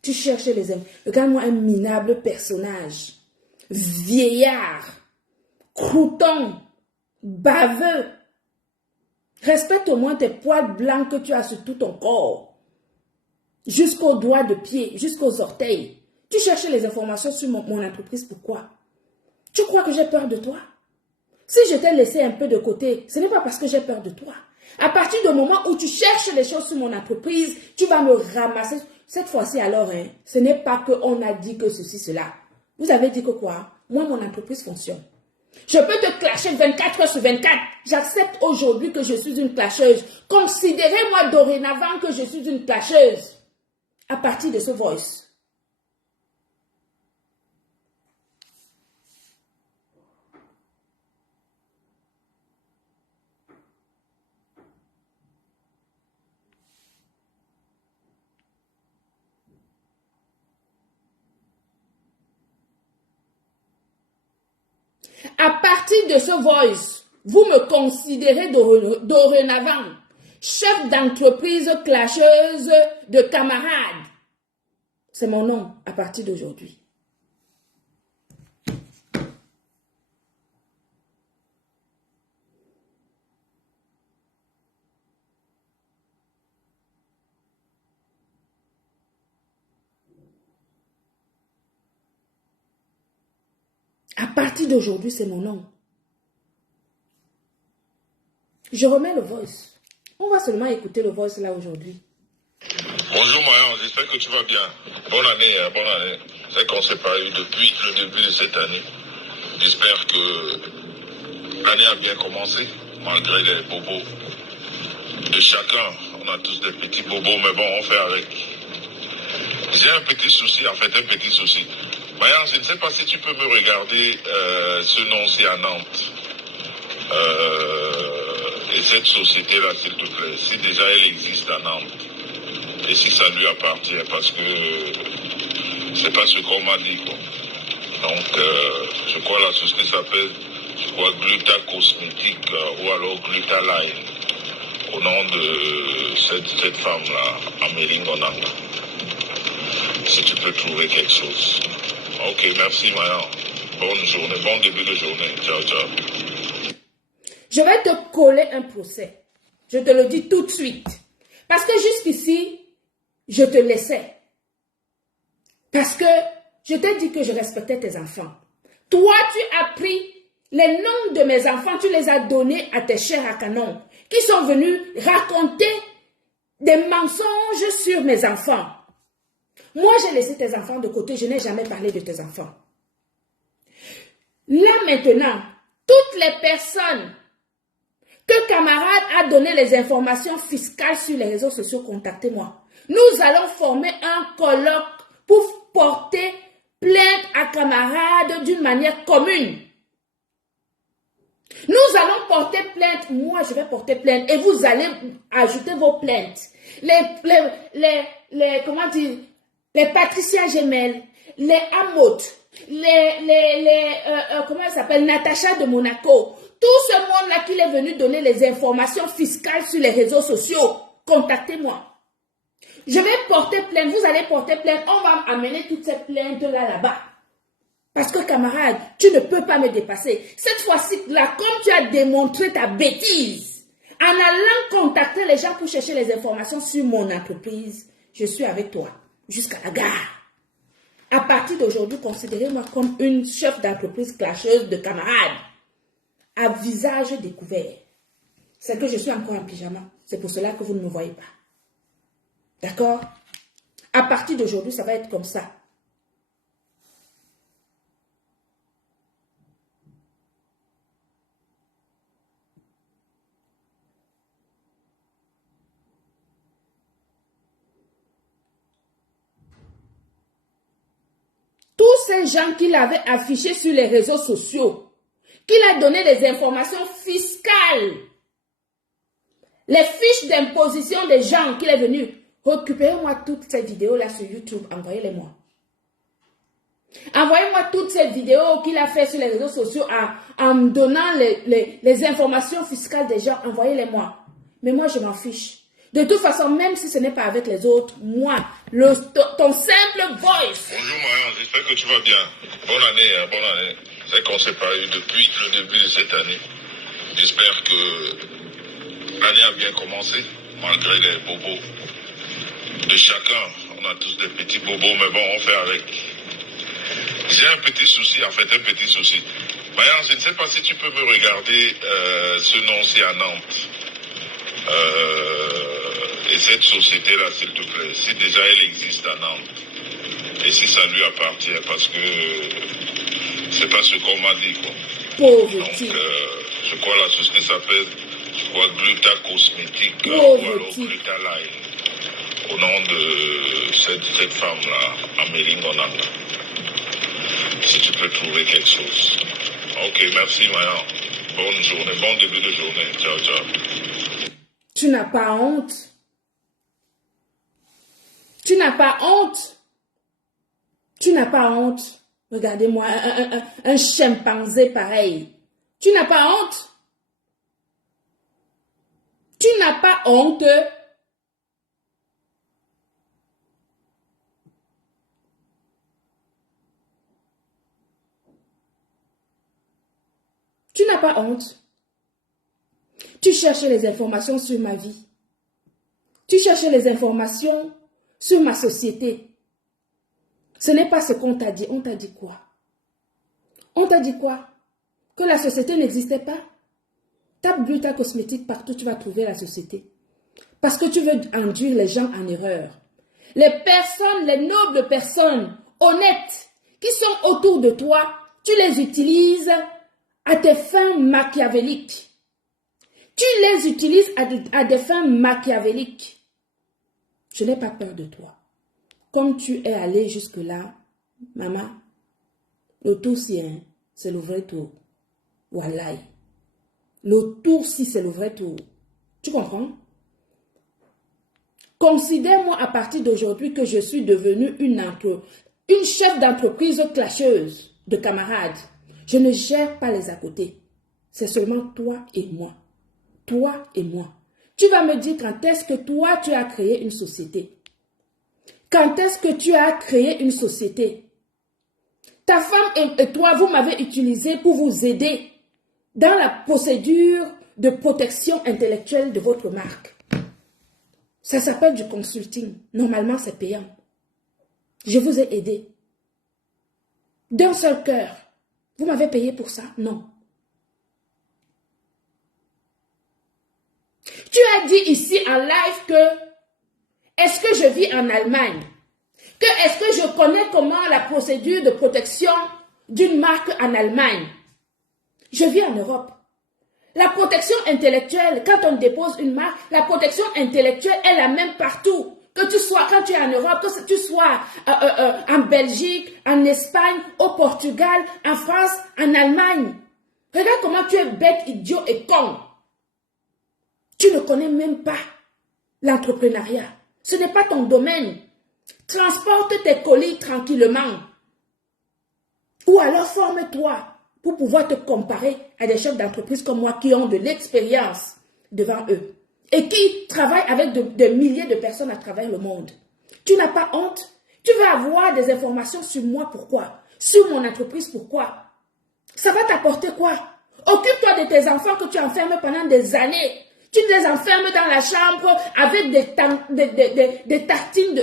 Tu cherches les hommes. Regarde-moi un minable personnage. Vieillard. Crouton. Baveux. Respecte au moins tes poils blancs que tu as sur tout ton corps. Jusqu'aux doigts de pied, jusqu'aux orteils. Tu cherches les informations sur mon entreprise. Pourquoi? Tu crois que j'ai peur de toi? Si je t'ai laissé un peu de côté, ce n'est pas parce que j'ai peur de toi. À partir du moment où tu cherches les choses sur mon entreprise, tu vas me ramasser. Cette fois-ci alors, hein, ce n'est pas qu'on a dit que ceci, cela. Vous avez dit que quoi? Moi, mon entreprise fonctionne. Je peux te clasher 24 heures sur 24. J'accepte aujourd'hui que je suis une clasheuse. Considérez-moi dorénavant que je suis une clasheuse. À partir de ce voice. À partir de ce voice, vous me considérez dorénavant chef d'entreprise clasheuse de camarades. C'est mon nom à partir d'aujourd'hui. À partir d'aujourd'hui, c'est mon nom. Je remets le voice. On va seulement écouter le voice là aujourd'hui. Bonjour Mayan, j'espère que tu vas bien. Bonne année, bonne année. C'est qu'on ne s'est pas eu depuis le début de cette année. J'espère que l'année a bien commencé, malgré les bobos de chacun. On a tous des petits bobos, mais bon, on fait avec. J'ai un petit souci, en fait, un petit souci. Mayan, je ne sais pas si tu peux me regarder ce nom-ci à Nantes. Et cette société-là, s'il te plaît, si déjà elle existe à Nantes, et si ça lui appartient, parce que c'est pas ce qu'on m'a dit, quoi. Donc, je crois la société s'appelle, Gluta Cosmétique ou alors Gluta Line, au nom de cette femme-là, Amélie Ngonanga. Si tu peux trouver quelque chose. Ok, merci Mayan. Bonne journée, bon début de journée. Ciao, ciao. Je vais te coller un procès. Je te le dis tout de suite. Parce que jusqu'ici, je te laissais. Parce que je t'ai dit que je respectais tes enfants. Toi, tu as pris les noms de mes enfants, tu les as donnés à tes chers à canon, qui sont venus raconter des mensonges sur mes enfants. Moi, j'ai laissé tes enfants de côté, je n'ai jamais parlé de tes enfants. Là maintenant, toutes les personnes Que camarade a donné les informations fiscales sur les réseaux sociaux, contactez-moi. Nous allons former un colloque pour porter plainte à camarade d'une manière commune. Nous allons porter plainte, moi je vais porter plainte et vous allez ajouter vos plaintes. Comment dire, les Patricia Gemel, les Amot, comment elle s'appelle, Natacha de Monaco, tout ce monde-là qui est venu donner les informations fiscales sur les réseaux sociaux, contactez-moi. Je vais porter plainte, vous allez porter plainte, on va amener toutes ces plaintes-là là-bas. Parce que camarade, tu ne peux pas me dépasser. Cette fois-ci-là, comme tu as démontré ta bêtise, en allant contacter les gens pour chercher les informations sur mon entreprise, je suis avec toi jusqu'à la gare. À partir d'aujourd'hui, considérez-moi comme une chef d'entreprise clasheuse de camarades, à visage découvert. C'est que je suis encore en pyjama. C'est pour cela que vous ne me voyez pas. D'accord? À partir d'aujourd'hui, ça va être comme ça. Tous ces gens qu'il avait affichés sur les réseaux sociaux, qu'il a donné les informations fiscales, les fiches d'imposition des gens qu'il est venu, récupérez-moi toutes ces vidéos-là sur YouTube, envoyez-les-moi. Envoyez-moi toutes ces vidéos qu'il a fait sur les réseaux sociaux en me donnant les informations fiscales des gens, envoyez-les-moi. Mais moi, je m'en fiche. De toute façon, même si ce n'est pas avec les autres, moi, ton simple voice. Bonjour Marianne, j'espère que tu vas bien. Bonne année, hein, bonne année. C'est qu'on s'est pas eu depuis le début de cette année. J'espère que l'année a bien commencé, malgré les bobos de chacun. On a tous des petits bobos, mais bon, on fait avec. J'ai un petit souci, en fait, un petit souci. Marianne, je ne sais pas si tu peux me regarder ce nom-ci à Nantes. Et cette société-là, s'il te plaît, si déjà elle existe à Nantes, et si ça lui appartient, parce que c'est pas ce qu'on m'a dit, quoi. Pauvre Donc, type. je crois la société s'appelle, je crois, Gluta Cosmétique, ou Pauvre alors type. Gluta Line, au nom de cette femme-là, Amélie Onanga. Si tu peux trouver quelque chose. Ok, merci, Maya. Bonne journée, bon début de journée. Ciao, ciao. Tu n'as pas honte. Tu n'as pas honte. Tu n'as pas honte. Regardez-moi, un chimpanzé pareil. Tu n'as pas honte. Tu n'as pas honte. Tu n'as pas honte. Tu cherches les informations sur ma vie. Tu cherches les informations sur ma société. Ce n'est pas ce qu'on t'a dit. On t'a dit quoi? On t'a dit quoi? Que la société n'existait pas? Tape Gluta Cosmétique partout, tu vas trouver la société. Parce que tu veux induire les gens en erreur. Les personnes, les nobles personnes honnêtes qui sont autour de toi, tu les utilises à tes fins machiavéliques. Tu les utilises à des fins machiavéliques. Je n'ai pas peur de toi. Comme tu es allé jusque-là, maman, le tour si c'est le vrai tour. Wallahi. Le tour si c'est le vrai tour. Tu comprends? Considère-moi à partir d'aujourd'hui que je suis devenue une chef d'entreprise clasheuse de camarades. Je ne gère pas les à côté. C'est seulement toi et moi. Toi et moi. Tu vas me dire quand est-ce que toi, tu as créé une société. Quand est-ce que tu as créé une société? Ta femme et toi, vous m'avez utilisé pour vous aider dans la procédure de protection intellectuelle de votre marque. Ça s'appelle du consulting. Normalement, c'est payant. Je vous ai aidé. D'un seul cœur. Vous m'avez payé pour ça? Non. Tu as dit ici en live que est-ce que je vis en Allemagne? Que est-ce que je connais comment la procédure de protection d'une marque en Allemagne? Je vis en Europe. La protection intellectuelle, quand on dépose une marque, la protection intellectuelle est la même partout. Que tu sois, quand tu es en Europe, que tu sois en Belgique, en Espagne, au Portugal, en France, en Allemagne. Regarde comment tu es bête, idiot et con. Tu ne connais même pas l'entrepreneuriat. Ce n'est pas ton domaine. Transporte tes colis tranquillement. Ou alors forme-toi pour pouvoir te comparer à des chefs d'entreprise comme moi qui ont de l'expérience devant eux et qui travaillent avec des milliers de personnes à travers le monde. Tu n'as pas honte? Tu veux avoir des informations sur moi, pourquoi? Sur mon entreprise, pourquoi? Ça va t'apporter quoi? Occupe-toi de tes enfants que tu enfermes pendant des années. Tu les enfermes dans la chambre avec des tartines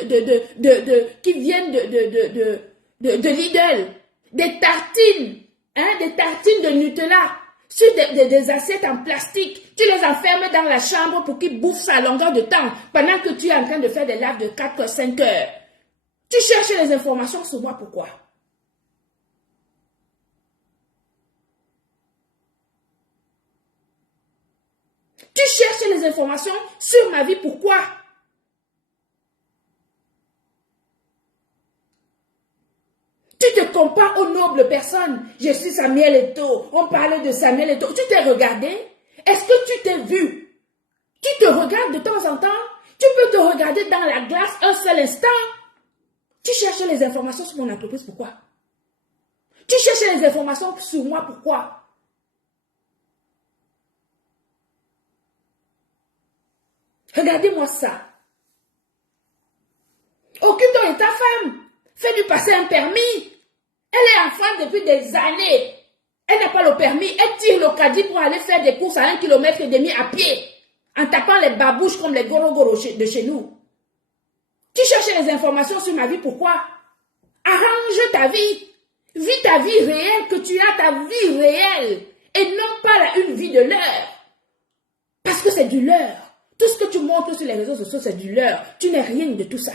qui viennent de Lidl. Des tartines de Nutella sur des assiettes en plastique. Tu les enfermes dans la chambre pour qu'ils bouffent ça à longueur de temps pendant que tu es en train de faire des lives de 4-5 heures. Tu cherches les informations sur moi, pourquoi? Tu cherches les informations sur ma vie, pourquoi? Tu te compares aux nobles personnes. Je suis Samuel Eto'o. On parle de Samuel Eto'o. Tu t'es regardé? Est-ce que tu t'es vu? Tu te regardes de temps en temps? Tu peux te regarder dans la glace un seul instant? Tu cherches les informations sur mon entreprise, pourquoi? Tu cherches les informations sur moi, pourquoi? Regardez-moi ça. Occupe-toi de ta femme. Fais-lui passer un permis. Elle est en France depuis des années. Elle n'a pas le permis. Elle tire le caddie pour aller faire des courses à 1,5 km à pied. En tapant les babouches comme les gorogoro de chez nous. Tu cherches les informations sur ma vie, pourquoi? Arrange ta vie. Vis ta vie réelle, que tu as ta vie réelle. Et non pas une vie de leurre. Parce que c'est du leurre. Tout ce que tu montres sur les réseaux sociaux, c'est du leurre. Tu n'es rien de tout ça.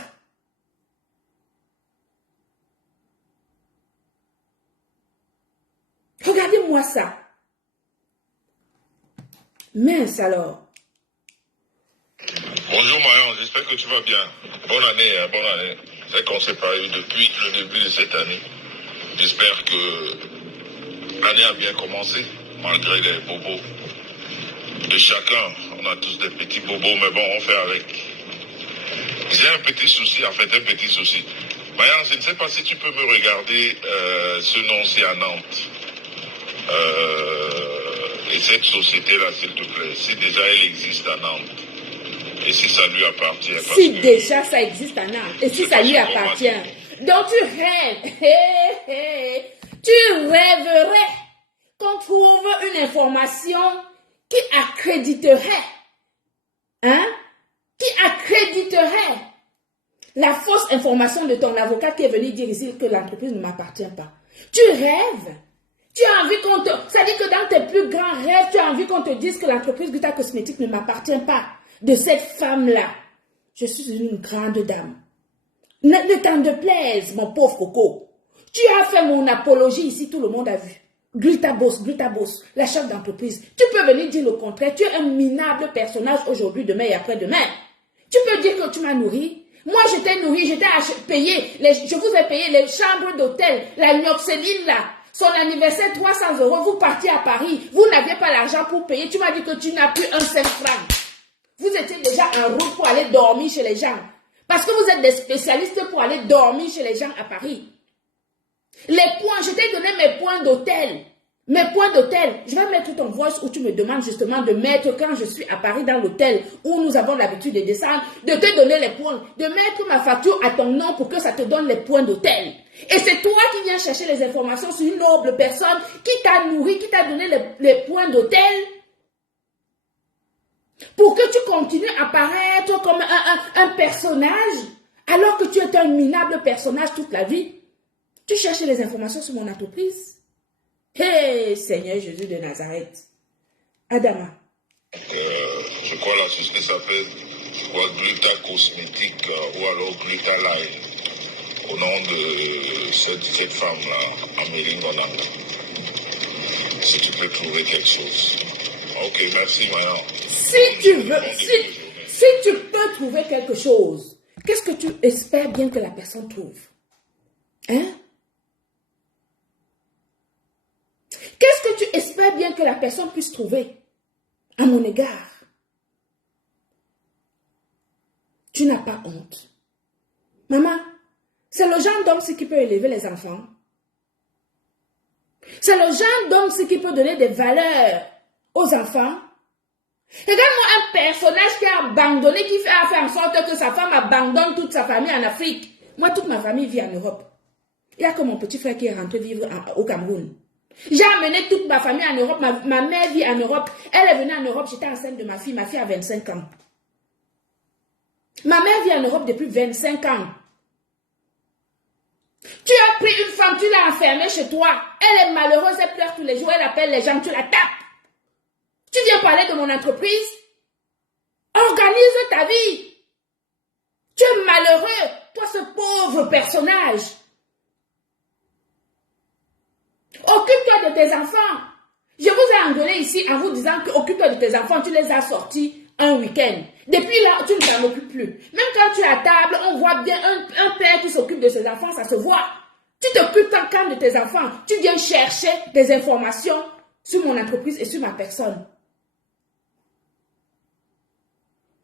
Regardez-moi ça. Mince alors. Bonjour Marion, j'espère que tu vas bien. Bonne année, hein, bonne année. C'est qu'on s'est parlé depuis le début de cette année. J'espère que l'année a bien commencé, malgré les bobos de chacun. On a tous des petits bobos, mais bon, on fait avec. J'ai un petit souci, en fait, un petit souci. Marion, je ne sais pas si tu peux me regarder ce nom-ci à Nantes. Et cette société-là, s'il te plaît, si déjà elle existe à Nantes, et si ça lui appartient. Si déjà ça existe à Nantes, et si ça lui appartient. Donc tu rêves, tu rêverais qu'on trouve une information qui accréditerait, la fausse information de ton avocat qui est venu dire ici que l'entreprise ne m'appartient pas. Tu rêves. Tu as envie qu'on te... Ça dit que dans tes plus grands rêves, tu as envie qu'on te dise que l'entreprise Gluta Cosmétique ne m'appartient pas. De cette femme-là. Je suis une grande dame. Ne t'en déplaise, mon pauvre Coco. Tu as fait mon apologie ici, tout le monde a vu. Gluta Boss, la chef d'entreprise. Tu peux venir dire le contraire. Tu es un minable personnage aujourd'hui, demain et après-demain. Tu peux dire que tu m'as nourri. Moi, je t'ai nourri, je vous ai payé les chambres d'hôtel, la Nioxéline là. Son anniversaire, 300 €, vous partiez à Paris, vous n'avez pas l'argent pour payer, tu m'as dit que tu n'as plus un seul franc. Vous étiez déjà en route pour aller dormir chez les gens. Parce que vous êtes des spécialistes pour aller dormir chez les gens à Paris. Les points, je t'ai donné mes points d'hôtel. Mes points d'hôtel, je vais mettre ton voice où tu me demandes justement de mettre, quand je suis à Paris dans l'hôtel, où nous avons l'habitude de descendre, de te donner les points, de mettre ma facture à ton nom pour que ça te donne les points d'hôtel. Et c'est toi qui viens chercher les informations sur une noble personne qui t'a nourri, qui t'a donné les points d'hôtel pour que tu continues à paraître comme un personnage alors que tu es un minable personnage toute la vie. Tu cherches les informations sur mon entreprise. Hé, Seigneur Jésus de Nazareth. Adama. Je crois la société s'appelle Gluta Cosmétique ou alors Gluta Line. Au nom de cette femme-là, Amélie Bonanda. Si tu peux trouver quelque chose. Ok, merci, Mayan. Si tu veux, si tu peux trouver quelque chose, qu'est-ce que tu espères bien que la personne trouve? Hein? Qu'est-ce que tu espères bien que la personne puisse trouver à mon égard? Tu n'as pas honte. Maman, c'est le genre d'homme qui peut élever les enfants. C'est le genre d'homme qui peut donner des valeurs aux enfants. Regarde-moi un personnage qui a abandonné, qui a fait en sorte que sa femme abandonne toute sa famille en Afrique. Moi, toute ma famille vit en Europe. Il n'y a que mon petit frère qui est rentré vivre au Cameroun. J'ai amené toute ma famille en Europe. Ma mère vit en Europe. Elle est venue en Europe. J'étais enceinte de ma fille. Ma fille a 25 ans. Ma mère vit en Europe depuis 25 ans. Tu as pris une femme, tu l'as enfermée chez toi. Elle est malheureuse, elle pleure tous les jours, elle appelle les gens, tu la tapes. Tu viens parler de mon entreprise? Organise ta vie. Tu es malheureux, toi ce pauvre personnage. Occupe-toi de tes enfants. Je vous ai engueulé ici en vous disant que occupe-toi de tes enfants, tu les as sortis un week-end. Depuis là, tu ne t'en occupes plus. Même quand tu es à table, on voit bien un père qui s'occupe de ses enfants, ça se voit. Tu t'occupes quand de tes enfants. Tu viens chercher des informations sur mon entreprise et sur ma personne.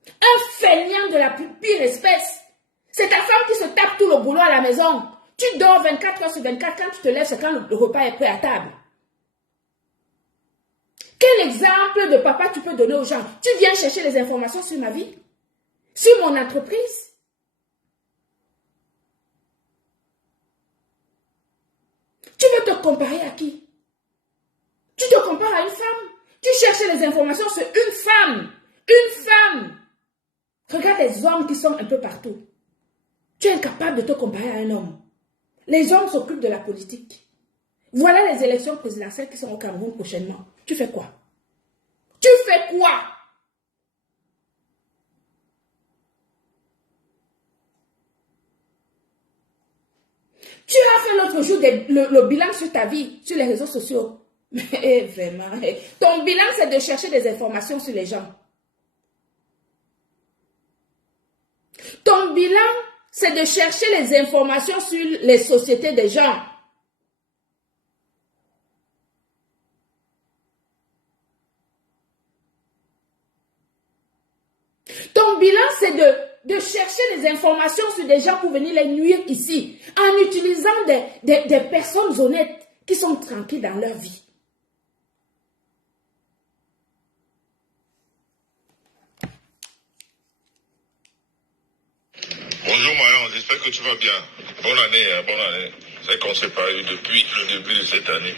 Un feignant de la pire espèce. C'est ta femme qui se tape tout le boulot à la maison. Tu dors 24 heures sur 24. Quand tu te lèves, c'est quand le repas est prêt à table. Quel exemple de papa tu peux donner aux gens? Tu viens chercher les informations sur ma vie? Sur mon entreprise? Tu veux te comparer à qui? Tu te compares à une femme? Tu cherches les informations sur une femme. Une femme. Regarde les hommes qui sont un peu partout. Tu es incapable de te comparer à un homme. Les hommes s'occupent de la politique. Voilà les élections présidentielles qui sont au Cameroun prochainement. Tu fais quoi? Tu fais quoi? Tu as fait l'autre jour le bilan sur ta vie, sur les réseaux sociaux. Mais vraiment, ton bilan, c'est de chercher des informations sur les gens. Ton bilan, c'est de chercher les informations sur les sociétés des gens. Ton bilan, c'est de chercher les informations sur des gens pour venir les nuire ici, en utilisant des personnes honnêtes qui sont tranquilles dans leur vie. Bonjour Marion, j'espère que tu vas bien. Bonne année, hein, bonne année. C'est qu'on ne s'est pas eu depuis le début de cette année.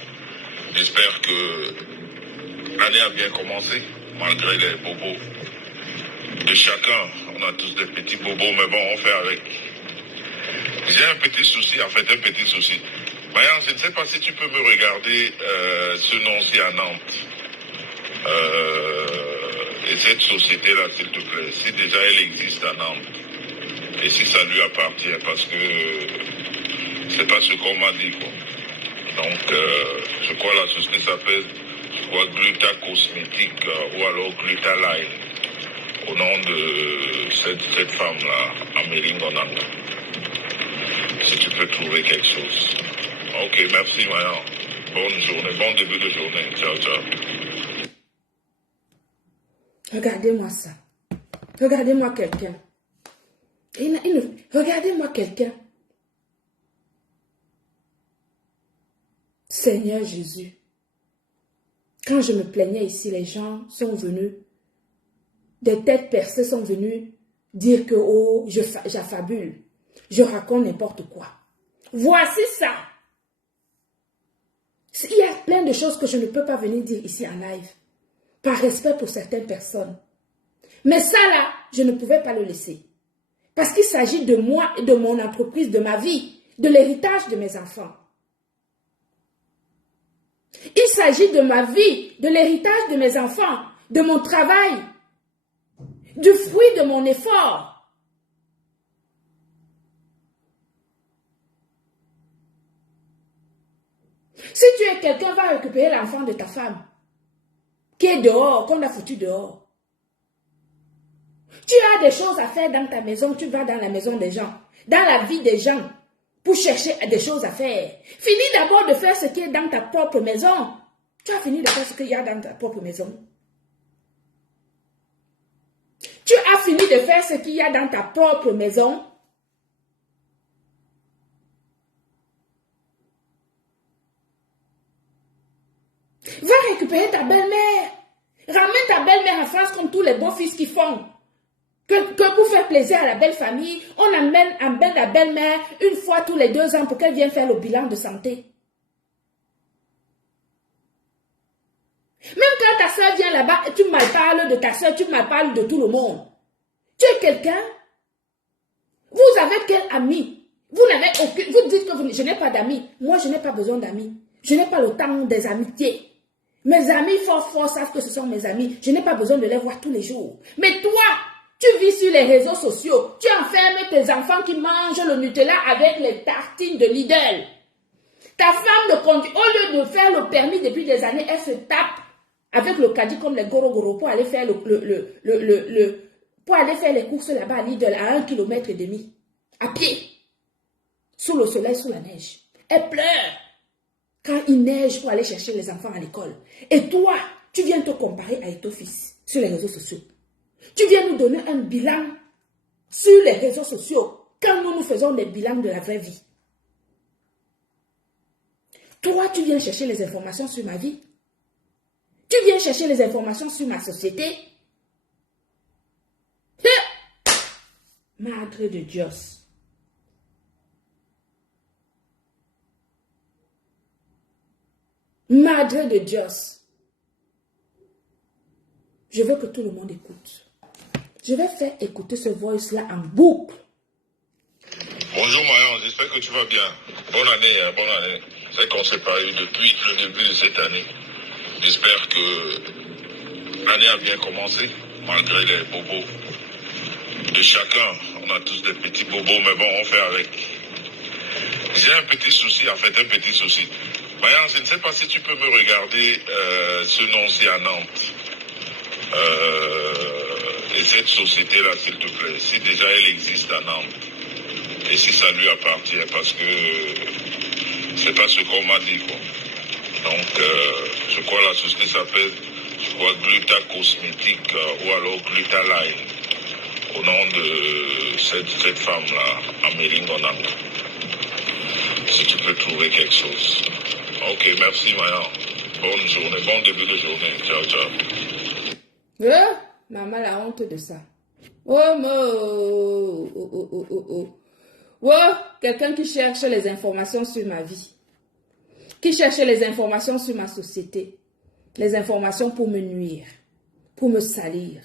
J'espère que l'année a bien commencé, malgré les bobos de chacun. On a tous des petits bobos, mais bon, on fait avec. J'ai un petit souci, en fait, un petit souci. Marion, je ne sais pas si tu peux me regarder ce nom-ci à Nantes. Et cette société-là, s'il te plaît, si déjà elle existe à Nantes. Et si ça lui appartient, parce que c'est pas ce qu'on m'a dit, quoi. Donc, je crois la société s'appelle, Gluta Cosmétique ou alors Gluta Line, au nom de cette femme-là, Amélie Ngonanga. Si tu peux trouver quelque chose. Ok, merci, Mayan. Bonne journée, bon début de journée. Ciao, ciao. Regardez-moi ça. Regardez-moi quelqu'un. Regardez-moi quelqu'un. Seigneur Jésus, quand je me plaignais ici, les gens sont venus, des têtes percées sont venus dire que oh, j'affabule, je raconte n'importe quoi. Voici ça. Il y a plein de choses que je ne peux pas venir dire ici en live, par respect pour certaines personnes. Mais ça là, je ne pouvais pas le laisser. Parce qu'il s'agit de moi et de mon entreprise, de ma vie, de l'héritage de mes enfants. Il s'agit de ma vie, de l'héritage de mes enfants, de mon travail, du fruit de mon effort. Si tu es quelqu'un, va récupérer l'enfant de ta femme. qui est dehors, qu'on a foutu dehors. Tu as des choses à faire dans ta maison, tu vas dans la maison des gens, dans la vie des gens, pour chercher des choses à faire. Finis d'abord de faire ce qui est dans ta propre maison. Tu as fini de faire ce qu'il y a dans ta propre maison. Tu as fini de faire ce qu'il y a dans ta propre maison. Va récupérer ta belle-mère. Ramène ta belle-mère en France comme tous les bons fils qui font. Que pour faire plaisir à la belle famille, on amène la belle-mère une fois tous les 2 ans pour qu'elle vienne faire le bilan de santé. Même quand ta soeur vient là-bas, tu me parles de ta soeur, tu me parles de tout le monde. Tu es quelqu'un. Vous avez quel ami? Vous n'avez aucun. Vous dites que je n'ai pas d'amis. Moi, je n'ai pas besoin d'amis. Je n'ai pas le temps des amitiés. Mes amis forts savent que ce sont mes amis. Je n'ai pas besoin de les voir tous les jours. Mais toi, tu vis sur les réseaux sociaux. Tu enfermes tes enfants qui mangent le Nutella avec les tartines de Lidl. Ta femme ne conduit. Au lieu de faire le permis depuis des années, elle se tape avec le caddie comme les goro pour aller faire pour aller faire les courses là-bas à Lidl à 1,5 km, à pied, sous le soleil, sous la neige. Elle pleure quand il neige pour aller chercher les enfants à l'école. Et toi, tu viens te comparer avec ton fils sur les réseaux sociaux. Tu viens nous donner un bilan sur les réseaux sociaux quand nous faisons des bilans de la vraie vie. Toi, tu viens chercher les informations sur ma vie. Tu viens chercher les informations sur ma société. Madre de Dios. Madre de Dios. Je veux que tout le monde écoute. Je vais faire écouter ce voice-là en boucle. Bonjour Marion, j'espère que tu vas bien. Bonne année, hein, bonne année. C'est qu'on s'est parlé depuis le début de cette année. J'espère que l'année a bien commencé, malgré les bobos de chacun. On a tous des petits bobos, mais bon, on fait avec. J'ai un petit souci, en fait, un petit souci. Marion, je ne sais pas si tu peux me regarder ce nom-ci à Nantes. Et cette société-là, s'il te plaît, si déjà elle existe à Nantes, et si ça lui appartient, parce que c'est pas ce qu'on m'a dit, quoi. Donc, je crois la société s'appelle, Gluta Cosmétique ou alors Gluta Line, au nom de cette femme-là, Amélie Gonanga. Si tu peux trouver quelque chose. Ok, merci, Mayan. Bonne journée, bon début de journée. Ciao, ciao. Maman, la honte de ça. Quelqu'un qui cherche les informations sur ma vie. Qui cherche les informations sur ma société. Les informations pour me nuire. Pour me salir.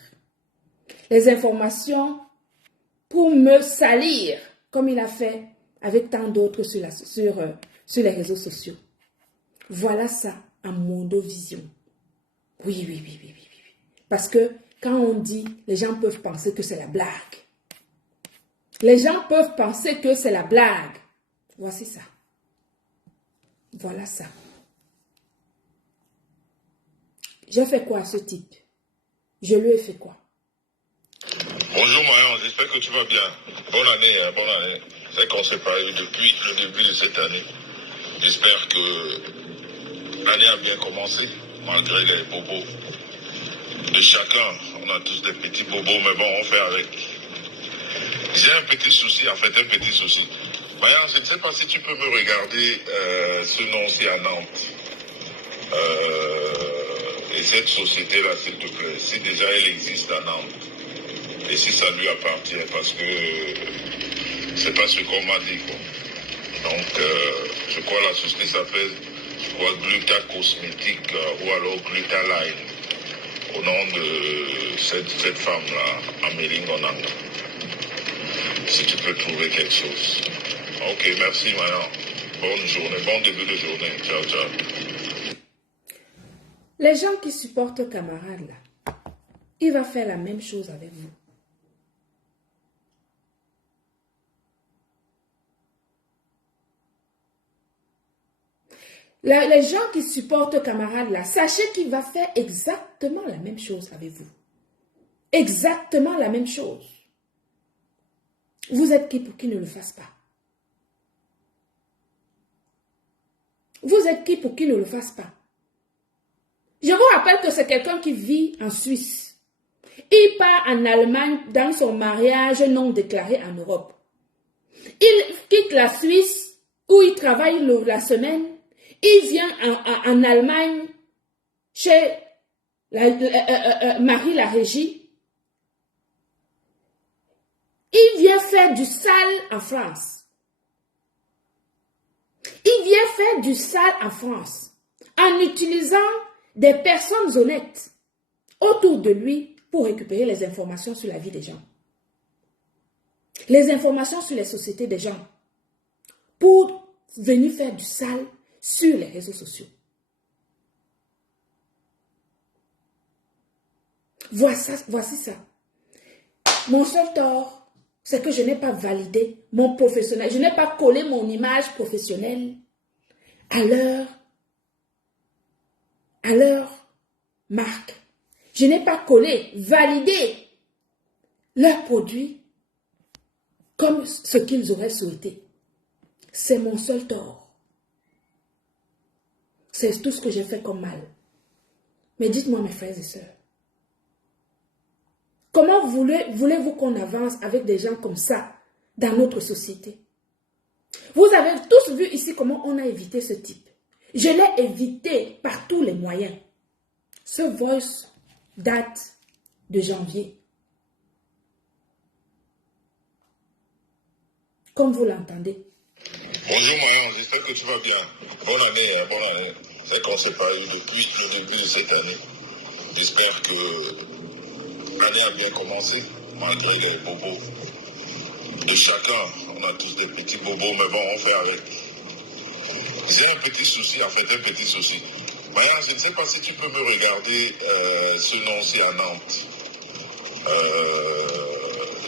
Les informations pour me salir. Comme il a fait avec tant d'autres sur les réseaux sociaux. Voilà ça, en mondovision. Oui. Parce que quand on dit, les gens peuvent penser que c'est la blague. Les gens peuvent penser que c'est la blague. Voici ça. Voilà ça. J'ai fait quoi à ce type? Je lui ai fait quoi? Bonjour Marion, j'espère que tu vas bien. Bonne année, hein, bonne année. C'est qu'on s'est parlé depuis le début de cette année. J'espère que l'année a bien commencé, malgré les bobos de chacun. On a tous des petits bobos, mais bon, on fait avec. J'ai un petit souci, en fait, un petit souci. Marion, je ne sais pas si tu peux me regarder ce nom-ci à Nantes. Et cette société-là, s'il te plaît, si déjà elle existe à Nantes, et si ça lui appartient, parce que c'est pas ce qu'on m'a dit, quoi. Donc, je crois la société s'appelle, Gluta Cosmétique ou alors Gluta Line, au nom de cette femme-là, Amélie Gonanga. Si tu peux trouver quelque chose. Ok, merci, Marion. Bonne journée, bon début de journée. Ciao, ciao. Les gens qui supportent camarade là, il va faire la même chose avec vous. Les gens qui supportent camarade là, sachez qu'il va faire exactement la même chose avec vous. Exactement la même chose. Vous êtes qui pour qu'il ne le fasse pas? Vous êtes qui pour qu'il ne le fasse pas? Je vous rappelle que c'est quelqu'un qui vit en Suisse. Il part en Allemagne dans son mariage non déclaré en Europe. Il quitte la Suisse où il travaille la semaine. Il vient en Allemagne chez Marie la Régie. Il vient faire du sale en France. Il vient faire du sale en France en utilisant des personnes honnêtes autour de lui pour récupérer les informations sur la vie des gens. Les informations sur les sociétés des gens pour venir faire du sale sur les réseaux sociaux. Voici ça. Mon seul tort, c'est que je n'ai pas validé mon professionnel. Je n'ai pas collé mon image professionnelle à leur marque. Je n'ai pas collé, validé leurs produits comme ce qu'ils auraient souhaité. C'est mon seul tort. C'est tout ce que j'ai fait comme mal. Mais dites-moi, mes frères et sœurs, comment voulez-vous qu'on avance avec des gens comme ça dans notre société? Vous avez tous vu ici comment on a évité ce type. Je l'ai évité par tous les moyens. Ce voice date de janvier. Comme vous l'entendez. Bonjour Marion, j'espère que tu vas bien. Bonne année, hein, bonne année. C'est qu'on ne s'est pas eu depuis le début de cette année. J'espère que l'année a bien commencé, malgré les bobos de chacun. On a tous des petits bobos, mais bon, on fait avec. J'ai un petit souci, en fait, un petit souci. Marion, je ne sais pas si tu peux me regarder ce nom-ci à Nantes.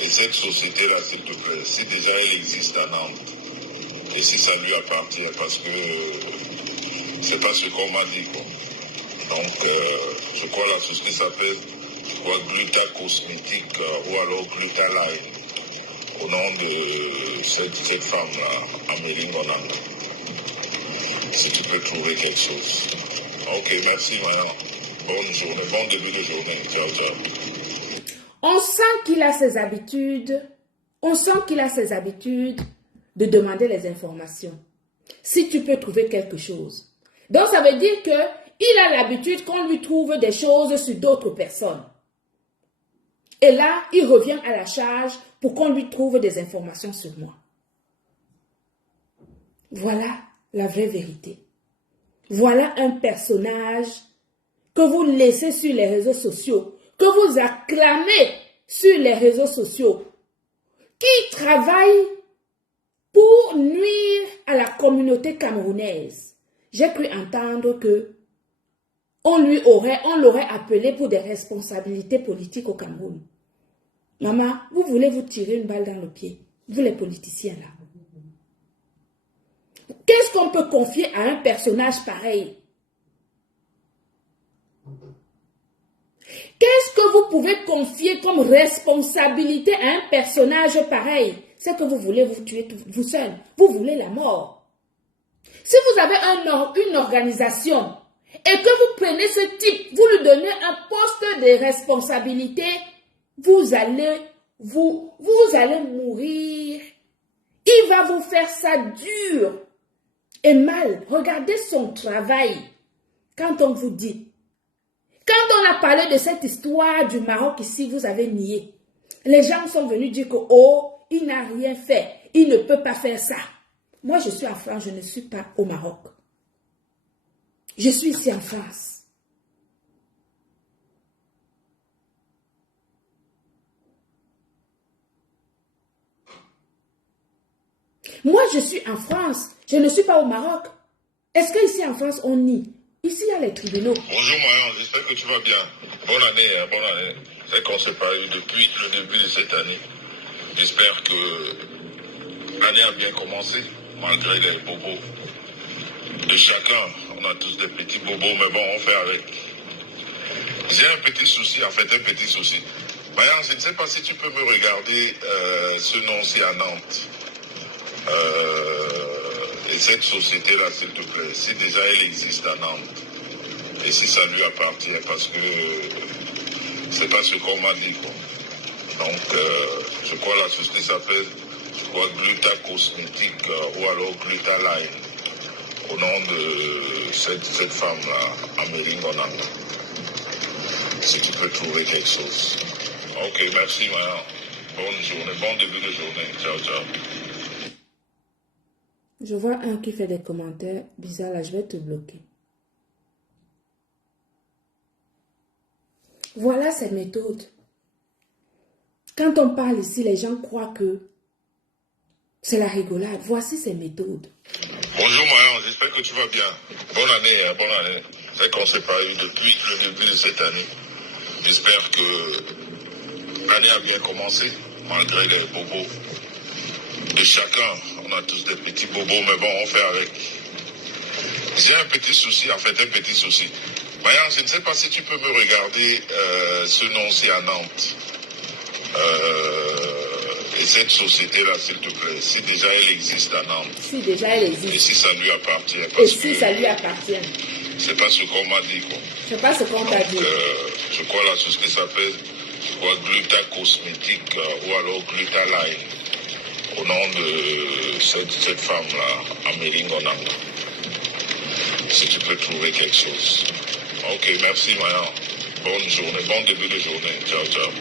Et cette société-là, s'il te plaît, si déjà elle existe à Nantes, et si ça lui appartient, parce que c'est pas ce qu'on m'a dit, quoi. Donc, je crois la société s'appelle Gluta Cosmétique ou alors Gluta Line, au nom de cette femme-là, Amélie Monanga. Si tu peux trouver quelque chose. Ok, merci, madame. Bonne journée, bon début de journée. Ciao, ciao. On sent qu'il a ses habitudes. On sent qu'il a ses habitudes de demander les informations. Si tu peux trouver quelque chose. Donc, ça veut dire qu'il a l'habitude qu'on lui trouve des choses sur d'autres personnes. Et là, il revient à la charge pour qu'on lui trouve des informations sur moi. Voilà la vraie vérité. Voilà un personnage que vous laissez sur les réseaux sociaux, que vous acclamez sur les réseaux sociaux, qui travaille pour nuire à la communauté camerounaise. J'ai cru entendre que on l'aurait appelé pour des responsabilités politiques au Cameroun. Maman, vous voulez vous tirer une balle dans le pied, vous les politiciens là. Qu'est-ce qu'on peut confier à un personnage pareil? Qu'est-ce que vous pouvez confier comme responsabilité à un personnage pareil? C'est que vous voulez vous tuer vous seul. Vous voulez la mort. Si vous avez une organisation et que vous prenez ce type, vous lui donnez un poste de responsabilité, vous allez mourir. Il va vous faire ça dur et mal. Regardez son travail. Quand on vous dit, quand on a parlé de cette histoire du Maroc ici, vous avez nié. Les gens sont venus dire que, oh, il n'a rien fait. Il ne peut pas faire ça. Moi, je suis en France, je ne suis pas au Maroc. Je suis ici en France. Moi, je suis en France. Je ne suis pas au Maroc. Est-ce qu'ici en France, on nie? Ici, il y a les tribunaux. Bonjour Marion, j'espère que tu vas bien. Bonne année, hein, bonne année. C'est qu'on ne s'est pas eu depuis le début de cette année. J'espère que l'année a bien commencé, malgré les bobos de chacun. On a tous des petits bobos, mais bon, on fait avec. J'ai un petit souci, en fait, un petit souci. Mayan, je ne sais pas si tu peux me regarder ce nom-ci à Nantes. Et cette société-là, s'il te plaît, si déjà elle existe à Nantes, et si ça lui appartient, parce que c'est pas ce qu'on m'a dit, quoi. Donc, je crois la société s'appelle, Gluta Cosmétique ou alors Gluta Line, au nom de cette femme-là, Amélie Gonanga. Si tu peux trouver quelque chose. Ok, merci, Mayan. Bonne journée, bon début de journée. Ciao, ciao. Je vois un qui fait des commentaires bizarres, là, je vais te bloquer. Voilà ces méthodes. Quand on parle ici, les gens croient que c'est la rigolade. Voici ces méthodes. Bonjour Mayan, j'espère que tu vas bien. Bonne année, hein, bonne année. C'est qu'on ne s'est pas eu depuis le début de cette année. J'espère que l'année a bien commencé, malgré les bobos de chacun. On a tous des petits bobos, mais bon, on fait avec. J'ai un petit souci, en fait, un petit souci. Mayan, je ne sais pas si tu peux me regarder ce nom-ci à Nantes. Et cette société-là, s'il te plaît, si déjà elle existe à Nantes. Si déjà elle existe. Et si ça lui appartient. Et si ça lui appartient. C'est pas ce qu'on m'a dit, quoi. C'est pas ce qu'on t'a dit. Je crois la société s'appelle Gluta Cosmétique ou alors Gluta Line, au nom de cette femme-là, Amélie Gonanga. Si tu peux trouver quelque chose. Ok, merci Mayan. Bonne journée, bon début de journée. Ciao, ciao.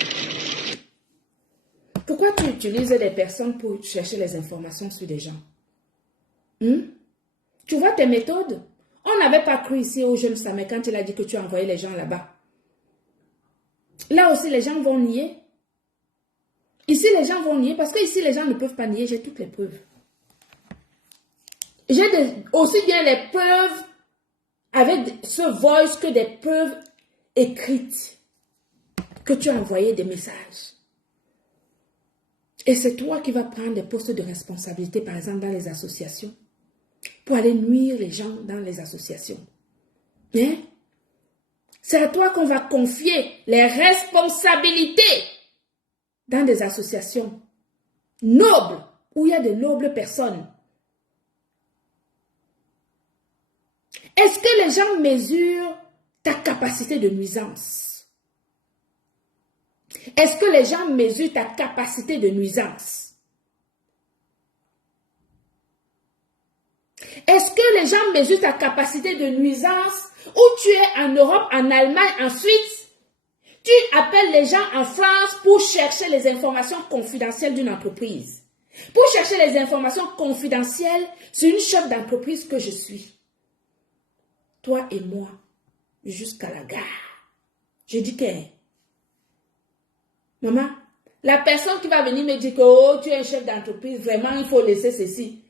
Pourquoi tu utilises des personnes pour chercher les informations sur des gens? Tu vois tes méthodes? On n'avait pas cru ici au jeune Samet quand il a dit que tu as envoyé les gens là-bas. Là aussi, les gens vont nier. Ici, les gens vont nier parce que ici, les gens ne peuvent pas nier. J'ai toutes les preuves. J'ai aussi bien les preuves avec ce voice que des preuves écrites que tu as envoyé des messages. Et c'est toi qui vas prendre des postes de responsabilité, par exemple, dans les associations, pour aller nuire les gens dans les associations. Hein? C'est à toi qu'on va confier les responsabilités dans des associations nobles, où il y a de nobles personnes. Est-ce que les gens mesurent ta capacité de nuisance? Est-ce que les gens mesurent ta capacité de nuisance? Est-ce que les gens mesurent ta capacité de nuisance où tu es en Europe, en Allemagne, en Suisse? Tu appelles les gens en France pour chercher les informations confidentielles d'une entreprise. Pour chercher les informations confidentielles sur une chef d'entreprise que je suis. Toi et moi, jusqu'à la gare. Je dis que... Maman, la personne qui va venir me dire que oh, tu es un chef d'entreprise, vraiment il faut laisser ceci.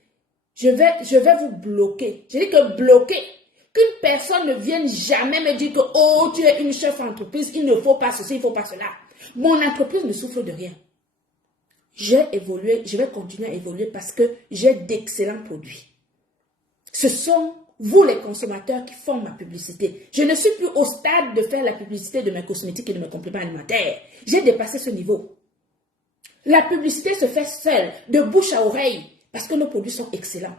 Je vais vous bloquer. Je dis que bloquer. Qu'une personne ne vienne jamais me dire que oh, tu es une chef d'entreprise, il ne faut pas ceci, il ne faut pas cela. Mon entreprise ne souffre de rien. J'ai évolué, je vais continuer à évoluer parce que j'ai d'excellents produits. Ce sont vous les consommateurs qui font ma publicité. Je ne suis plus au stade de faire la publicité de mes cosmétiques et de mes compléments alimentaires. J'ai dépassé ce niveau. La publicité se fait seule, de bouche à oreille, parce que nos produits sont excellents.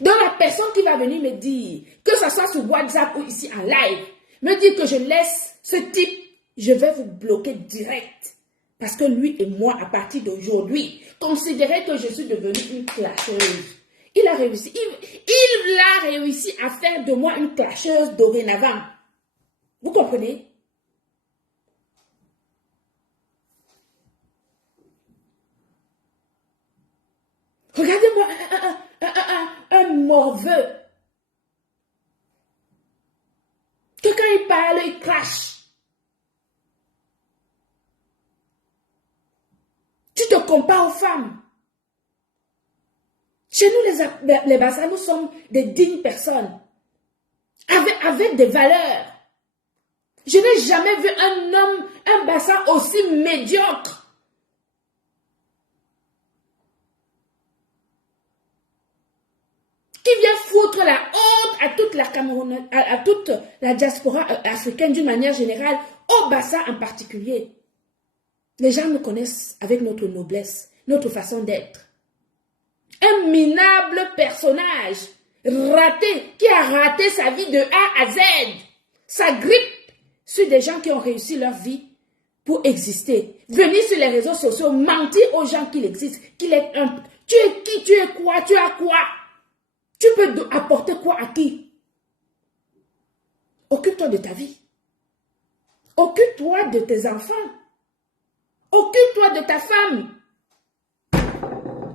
Donc la personne qui va venir me dire, que ce soit sur WhatsApp ou ici en live, me dire que je laisse ce type, je vais vous bloquer direct. Parce que lui et moi, à partir d'aujourd'hui, considérez que je suis devenue une clasheuse. Il a réussi à faire de moi une clasheuse dorénavant. Vous comprenez? Regardez-moi un morveux. Que quand il parle, il clash. Tu te compares aux femmes. Chez nous, les Bassa, nous sommes des dignes personnes. Avec des valeurs. Je n'ai jamais vu un homme, un Bassa aussi médiocre. qui vient foutre la honte à toute la Cameroun, à toute la diaspora africaine d'une manière générale, au Bassa en particulier. Les gens nous connaissent avec notre noblesse, notre façon d'être. Un minable personnage raté, qui a raté sa vie de A à Z. Ça grippe sur des gens qui ont réussi leur vie pour exister. Venir sur les réseaux sociaux, mentir aux gens qu'il existe, qu'il est un... Tu es qui, tu es quoi, tu as quoi? Tu peux apporter quoi à qui? Occupe-toi de ta vie. Occupe-toi de tes enfants. Occupe-toi de ta femme.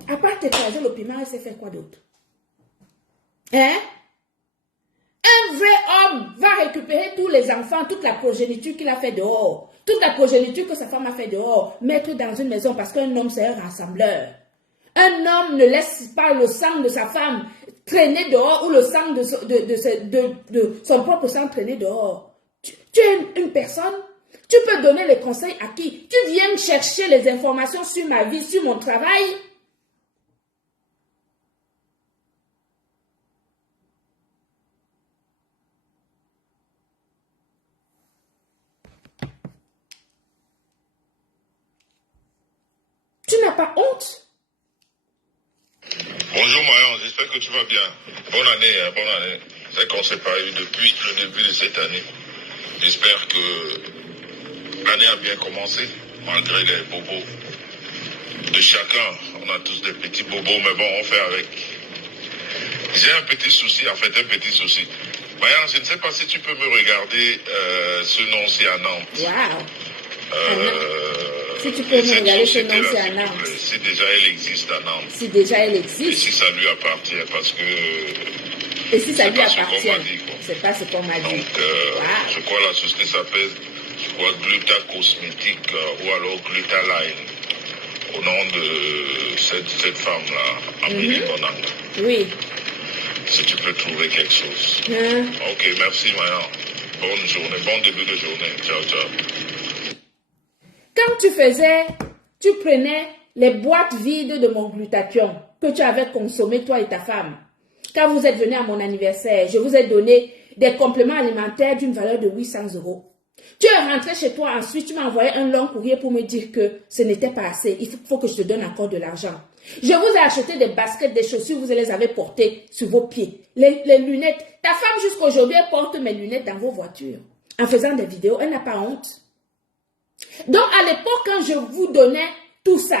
À part t'écraser le piment, elle sait faire quoi d'autre? Hein? Un vrai homme va récupérer tous les enfants, toute la progéniture qu'il a fait dehors, toute la progéniture que sa femme a fait dehors, mettre dans une maison parce qu'un homme c'est un rassembleur. Un homme ne laisse pas le sang de sa femme traîner dehors ou le sang de son propre sang traîner dehors. Tu es une personne, tu peux donner les conseils à qui? Tu viens chercher les informations sur ma vie, sur mon travail. Tu n'as pas honte? Bonjour Marion, j'espère que tu vas bien. Bonne année, hein, bonne année. C'est qu'on ne s'est pas eu depuis le début de cette année. J'espère que l'année a bien commencé, malgré les bobos de chacun. On a tous des petits bobos, mais bon, on fait avec. J'ai un petit souci, en fait, un petit souci. Marion, je ne sais pas si tu peux me regarder ce nom-ci à Nantes. Wow. Si tu peux me regarder ce nom-ci à Nantes. Si déjà elle existe à Nantes. Si déjà elle existe. Et si ça lui appartient, parce que... Et si ça lui appartient, c'est pas ce qu'on m'a dit. Donc, je crois la société s'appelle, Gluta Cosmétique ou alors Gluta Line, au nom de cette femme-là, Amélie Monanga. Oui. Si tu peux trouver quelque chose. Ok, merci Maya. Bonne journée, bon début de journée. Ciao, ciao. Quand tu prenais les boîtes vides de mon glutathion que tu avais consommé, toi et ta femme, quand vous êtes venus à mon anniversaire, je vous ai donné des compléments alimentaires d'une valeur de 800 €. Tu es rentré chez toi ensuite, tu m'as envoyé un long courrier pour me dire que ce n'était pas assez. Il faut que je te donne encore de l'argent. Je vous ai acheté des baskets, des chaussures, vous les avez portées sur vos pieds. Les lunettes. Ta femme jusqu'à aujourd'hui, elle porte mes lunettes dans vos voitures. En faisant des vidéos, elle n'a pas honte. Donc, à l'époque, quand je vous donnais tout ça,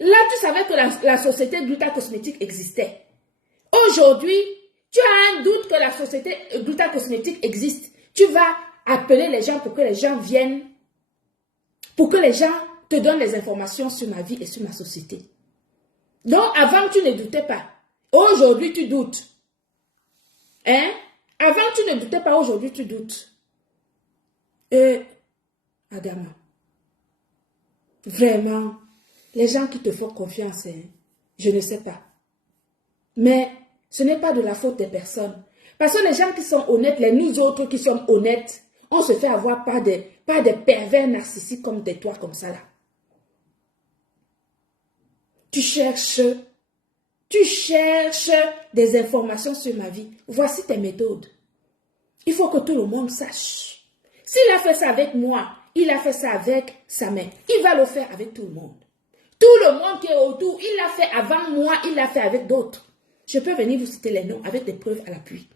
là, tu savais que la société Gluta Cosmétique existait. Aujourd'hui, tu as un doute que la société Gluta Cosmétique existe. Tu vas appeler les gens pour que les gens viennent, pour que les gens te donnent les informations sur ma vie et sur ma société. Donc, avant, tu ne doutais pas. Aujourd'hui, tu doutes. Hein? Avant, tu ne doutais pas. Aujourd'hui, tu doutes. Adama, vraiment, les gens qui te font confiance, hein, je ne sais pas. Mais ce n'est pas de la faute des personnes. Parce que les gens qui sont honnêtes, nous autres qui sommes honnêtes, on se fait avoir par des pervers narcissiques comme des toi comme ça là. Tu cherches des informations sur ma vie. Voici tes méthodes. Il faut que tout le monde sache. S'il a fait ça avec moi, il a fait ça avec sa mère. Il va le faire avec tout le monde. Tout le monde qui est autour, il l'a fait avant moi, il l'a fait avec d'autres. Je peux venir vous citer les noms avec des preuves à l'appui.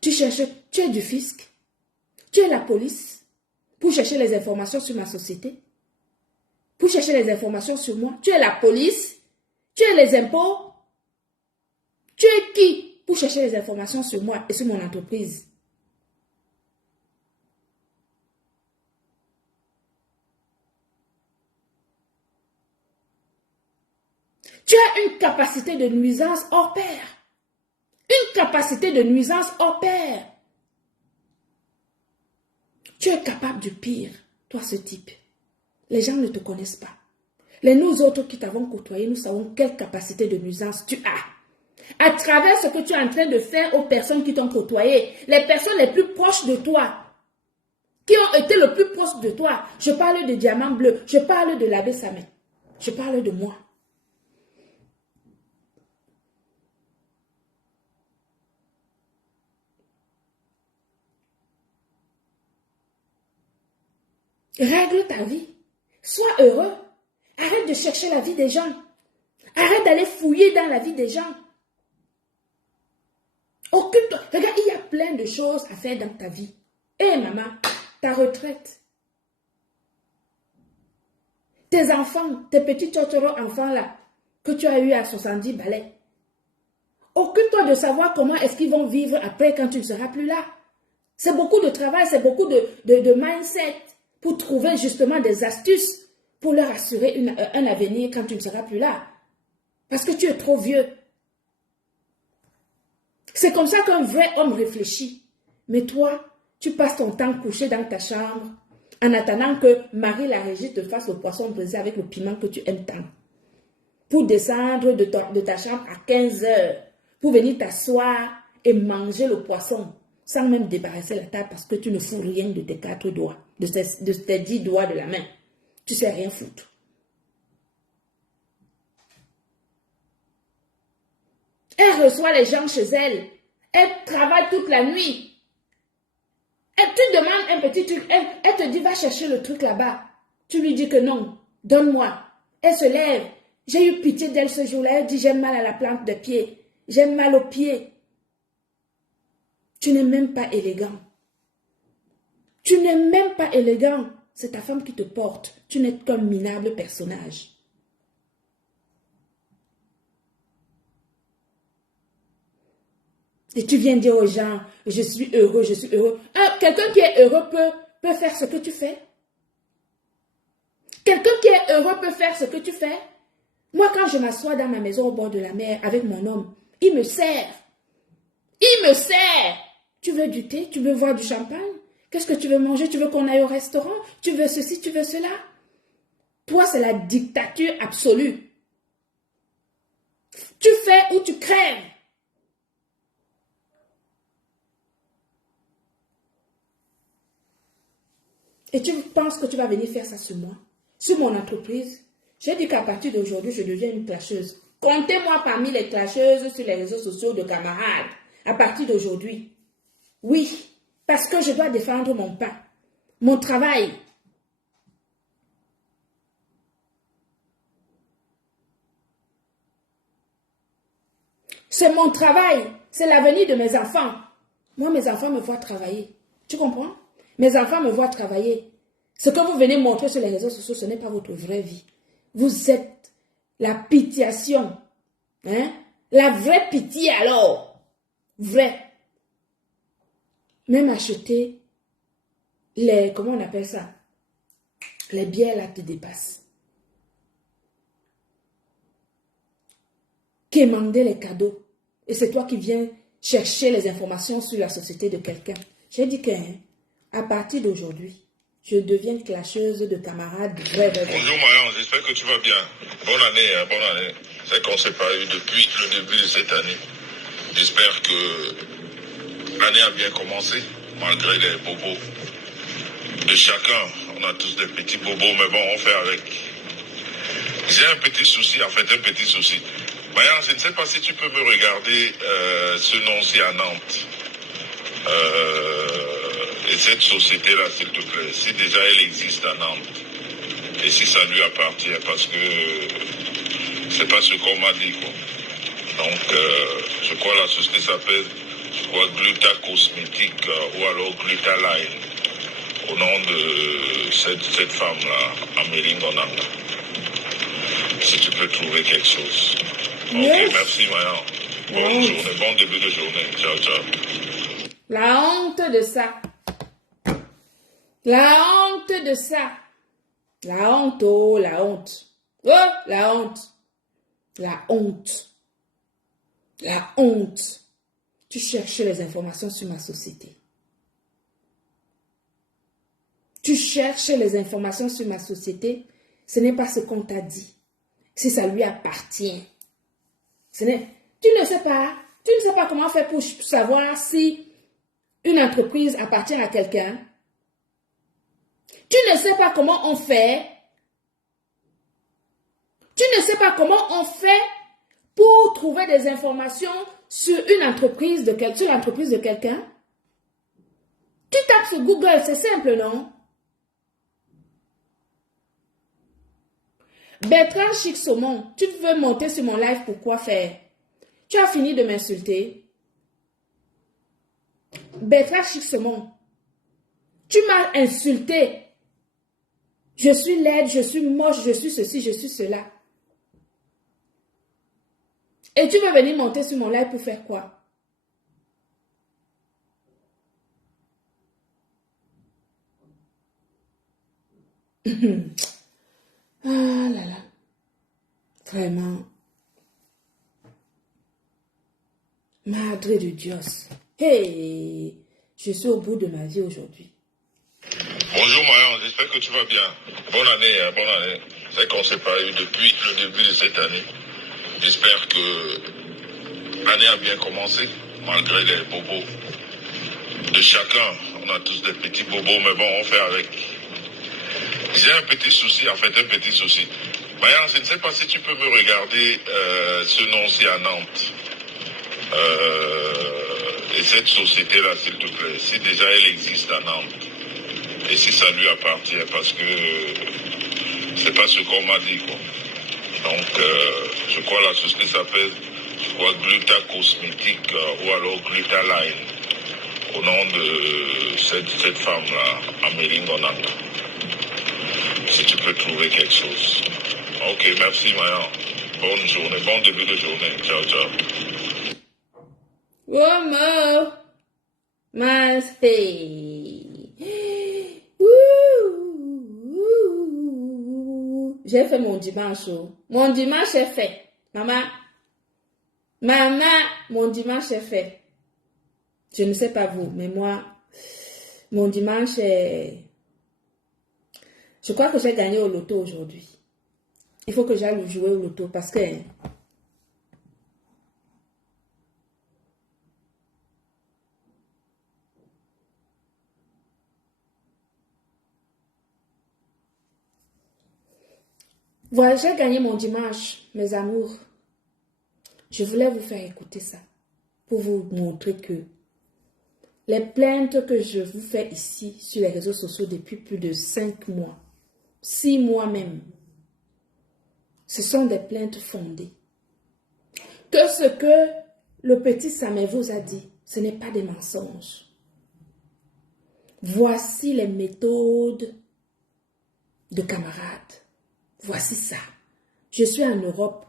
Tu es du fisc, tu es la police pour chercher les informations sur ma société, pour chercher les informations sur moi. Tu es la police, tu es les impôts, tu es qui pour chercher les informations sur moi et sur mon entreprise? Tu as une capacité de nuisance hors pair. Une capacité de nuisance hors pair. Tu es capable du pire, toi ce type. Les gens ne te connaissent pas. Nous autres qui t'avons côtoyé, nous savons quelle capacité de nuisance tu as. À travers ce que tu es en train de faire aux personnes qui t'ont côtoyé, les personnes les plus proches de toi, qui ont été le plus proches de toi. Je parle de Diamant Bleu, je parle de l'abbé Samet. Je parle de moi. Règle ta vie. Sois heureux. Arrête de chercher la vie des gens. Arrête d'aller fouiller dans la vie des gens. Occupe-toi. Regarde, il y a plein de choses à faire dans ta vie. Hé maman, ta retraite. Tes enfants, tes petits tchotchoro enfants là, que tu as eu à 70 balais. Occupe-toi de savoir comment est-ce qu'ils vont vivre après quand tu ne seras plus là. C'est beaucoup de travail, c'est beaucoup de mindset pour trouver justement des astuces pour leur assurer un avenir quand tu ne seras plus là. Parce que tu es trop vieux. C'est comme ça qu'un vrai homme réfléchit. Mais toi, tu passes ton temps couché dans ta chambre en attendant que Marie la Régie te fasse le poisson braisé avec le piment que tu aimes tant. Pour descendre de ta chambre à 15 heures, pour venir t'asseoir et manger le poisson, sans même débarrasser la table parce que tu ne fous rien de tes 4 doigts, de tes 10 doigts de la main. Tu sais rien foutre. Elle reçoit les gens chez elle. Elle travaille toute la nuit. Et tu demandes un petit truc. Elle te dit, va chercher le truc là-bas. Tu lui dis que non, donne-moi. Elle se lève. J'ai eu pitié d'elle ce jour-là. Elle dit, j'ai mal à la plante de pied. J'ai mal aux pieds. Tu n'es même pas élégant. Tu n'es même pas élégant. C'est ta femme qui te porte. Tu n'es qu'un minable personnage. Et tu viens dire aux gens, je suis heureux, je suis heureux. Quelqu'un qui est heureux peut faire ce que tu fais. Quelqu'un qui est heureux peut faire ce que tu fais. Moi, quand je m'assois dans ma maison au bord de la mer avec mon homme, il me sert. Il me sert. Tu veux du thé? Tu veux boire du champagne? Qu'est-ce que tu veux manger? Tu veux qu'on aille au restaurant? Tu veux ceci? Tu veux cela? Toi, c'est la dictature absolue. Tu fais ou tu crèves. Et tu penses que tu vas venir faire ça sur moi, sur mon entreprise? J'ai dit qu'à partir d'aujourd'hui, je deviens une clasheuse. Comptez-moi parmi les clasheuses sur les réseaux sociaux de camarades. À partir d'aujourd'hui. Oui, parce que je dois défendre mon pain, mon travail. C'est mon travail, c'est l'avenir de mes enfants. Moi, mes enfants me voient travailler. Tu comprends? Mes enfants me voient travailler. Ce que vous venez montrer sur les réseaux sociaux, ce n'est pas votre vraie vie. Vous êtes la pitiation. Hein? La vraie pitié alors. Vrai. Même acheter les, comment on appelle ça? Les bières là te dépassent. Quémander les cadeaux. Et c'est toi qui viens chercher les informations sur la société de quelqu'un. J'ai dit que, à partir d'aujourd'hui, je deviens clasheuse de camarades. Vrai. Bonjour Marion, j'espère que tu vas bien. Bonne année, hein, bonne année. C'est qu'on ne s'est pas eu depuis le début de cette année. J'espère que l'année a bien commencé, malgré les bobos de chacun. On a tous des petits bobos, mais bon, on fait avec. J'ai un petit souci, en fait, un petit souci. Marion, je ne sais pas si tu peux me regarder ce nom-ci à Nantes. Et cette société-là, s'il te plaît, si déjà elle existe à Nantes, et si ça lui appartient, parce que c'est pas ce qu'on m'a dit, quoi. Donc, je crois la société s'appelle, Gluta Cosmétique ou alors Gluta Line, au nom de cette femme-là, Amélie Gonanga. Si tu peux trouver quelque chose. Yes. Ok, merci, Mayan. Bonne journée, bon début de journée. Ciao, ciao. La honte de ça. La honte de ça. La honte, oh, la honte. Oh, la honte. La honte. La honte. Tu cherches les informations sur ma société. Tu cherches les informations sur ma société. Ce n'est pas ce qu'on t'a dit. Si ça lui appartient. Tu ne sais pas. Tu ne sais pas comment faire pour savoir si une entreprise appartient à quelqu'un. Tu ne sais pas comment on fait Tu ne sais pas comment on fait pour trouver des informations sur une entreprise sur l'entreprise de quelqu'un. Tu tapes sur Google, c'est simple, non? Bertrand Chic Saumon, tu veux monter sur mon live pour quoi faire? Tu as fini de m'insulter. Bertrand Chic Saumon, tu m'as insulté. Je suis laide, je suis moche, je suis ceci, je suis cela. Et tu veux venir monter sur mon live pour faire quoi? Ah là là. Vraiment. Madre de Dios. Hey, je suis au bout de ma vie aujourd'hui. Bonjour Mayan, j'espère que tu vas bien. Bonne année, hein, bonne année. C'est qu'on ne s'est pas eu depuis le début de cette année. J'espère que l'année a bien commencé, malgré les bobos de chacun. On a tous des petits bobos, mais bon, on fait avec. J'ai un petit souci, en fait, un petit souci. Mayan, je ne sais pas si tu peux me regarder ce nom-ci à Nantes. Et cette société-là, s'il te plaît, si déjà elle existe à Nantes, et si ça lui appartient, parce que c'est pas ce qu'on m'a dit, quoi. Donc, je crois la société s'appelle, Gluta Cosmétique ou alors Gluta Line, au nom de cette femme-là, Amélie Gonanda. Si tu peux trouver quelque chose. Ok, merci, Mayan. Bonne journée, bon début de journée. Ciao, ciao. Womo, j'ai fait mon dimanche. Mon dimanche est fait. Maman, mon dimanche est fait. Je ne sais pas vous, mais moi, mon dimanche est... Je crois que j'ai gagné au loto aujourd'hui. Il faut que j'aille jouer au loto parce que... Voilà, j'ai gagné mon dimanche, mes amours. Je voulais vous faire écouter ça pour vous montrer que les plaintes que je vous fais ici sur les réseaux sociaux depuis plus de 5 mois, 6 mois même, ce sont des plaintes fondées. Que ce que le petit Samuel vous a dit, ce n'est pas des mensonges. Voici les méthodes de camarades. Voici ça. Je suis en Europe.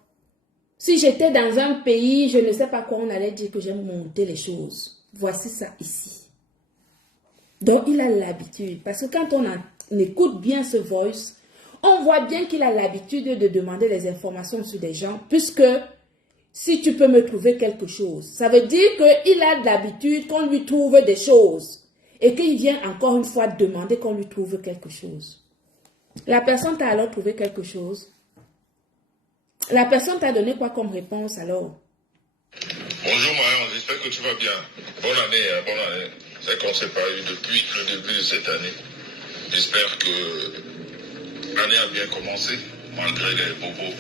Si j'étais dans un pays, je ne sais pas quoi on allait dire que j'ai monté les choses. Voici ça ici. Donc, il a l'habitude. Parce que quand on écoute bien ce voice, on voit bien qu'il a l'habitude de demander des informations sur des gens. Puisque, si tu peux me trouver quelque chose, ça veut dire qu'il a l'habitude qu'on lui trouve des choses. Et qu'il vient encore une fois demander qu'on lui trouve quelque chose. La personne t'a alors trouvé quelque chose. La personne t'a donné quoi comme réponse alors? Bonjour Marion, j'espère que tu vas bien. Bonne année, hein, bonne année. C'est qu'on ne s'est pas eu depuis le début de cette année. J'espère que l'année a bien commencé, malgré les bobos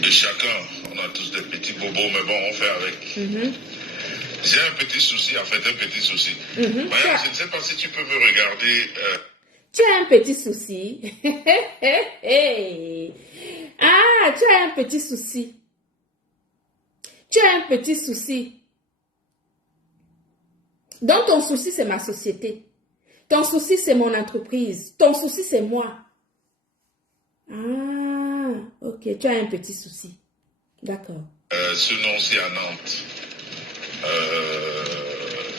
de chacun. On a tous des petits bobos, mais bon, on fait avec. J'ai un petit souci, en fait, un petit souci. Marion, je ne sais pas si tu peux me regarder... Tu as un petit souci. Ah, tu as un petit souci. Tu as un petit souci. Donc, ton souci, c'est ma société. Ton souci, c'est mon entreprise. Ton souci, c'est moi. Ah, ok. Tu as un petit souci. D'accord. Ce nom-ci à Nantes.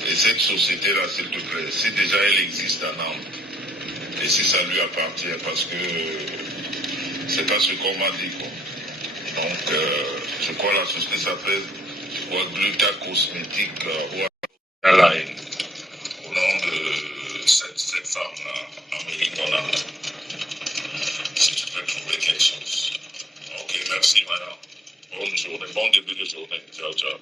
Et cette société-là, s'il te plaît, si déjà elle existe à Nantes, et si ça lui appartient, parce que c'est pas ce qu'on m'a dit, quoi. Donc, je crois la société s'appelle Gluta Cosmétique ou Line, au nom de cette femme-là, Amélie Gonanda. Si tu peux trouver quelque chose. Ok, merci, madame. Bonne journée, bon début de journée. Ciao, ciao.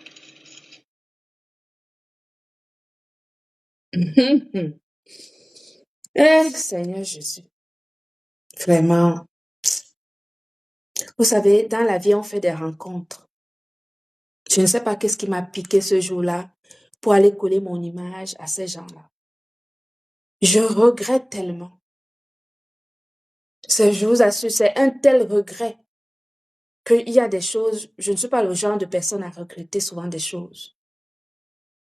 Seigneur Jésus. Vraiment. Vous savez, dans la vie, on fait des rencontres. Je ne sais pas qu'est-ce qui m'a piqué ce jour-là pour aller coller mon image à ces gens-là. Je regrette tellement. Je vous assure, c'est un tel regret qu'il y a des choses, je ne suis pas le genre de personne à regretter souvent des choses.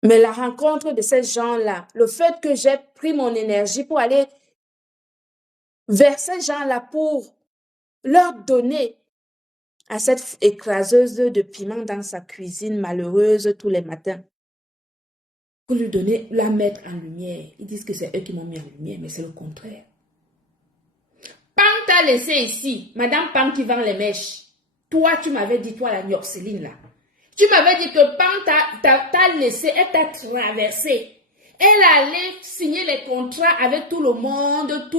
Mais la rencontre de ces gens-là, le fait que j'ai pris mon énergie pour aller vers ces gens-là pour leur donner à cette écraseuse de piment dans sa cuisine malheureuse tous les matins, pour lui donner, la mettre en lumière. Ils disent que c'est eux qui m'ont mis en lumière, mais c'est le contraire. Pam t'a laissé ici, Madame Pam qui vend les mèches. Toi, tu m'avais dit, toi la Nioxéline là, tu m'avais dit que Pam t'a laissé, elle t'a traversé. Elle allait signer les contrats avec tout le monde,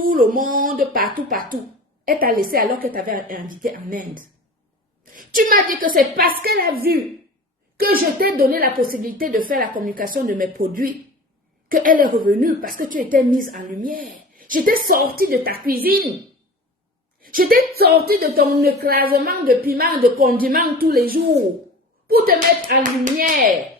partout. Elle t'a laissé alors que tu avais invité en Inde. Tu m'as dit que c'est parce qu'elle a vu que je t'ai donné la possibilité de faire la communication de mes produits qu'elle est revenue parce que tu étais mise en lumière. J'étais sortie de ta cuisine. J'étais sortie de ton écrasement de piment, de condiments tous les jours pour te mettre en lumière.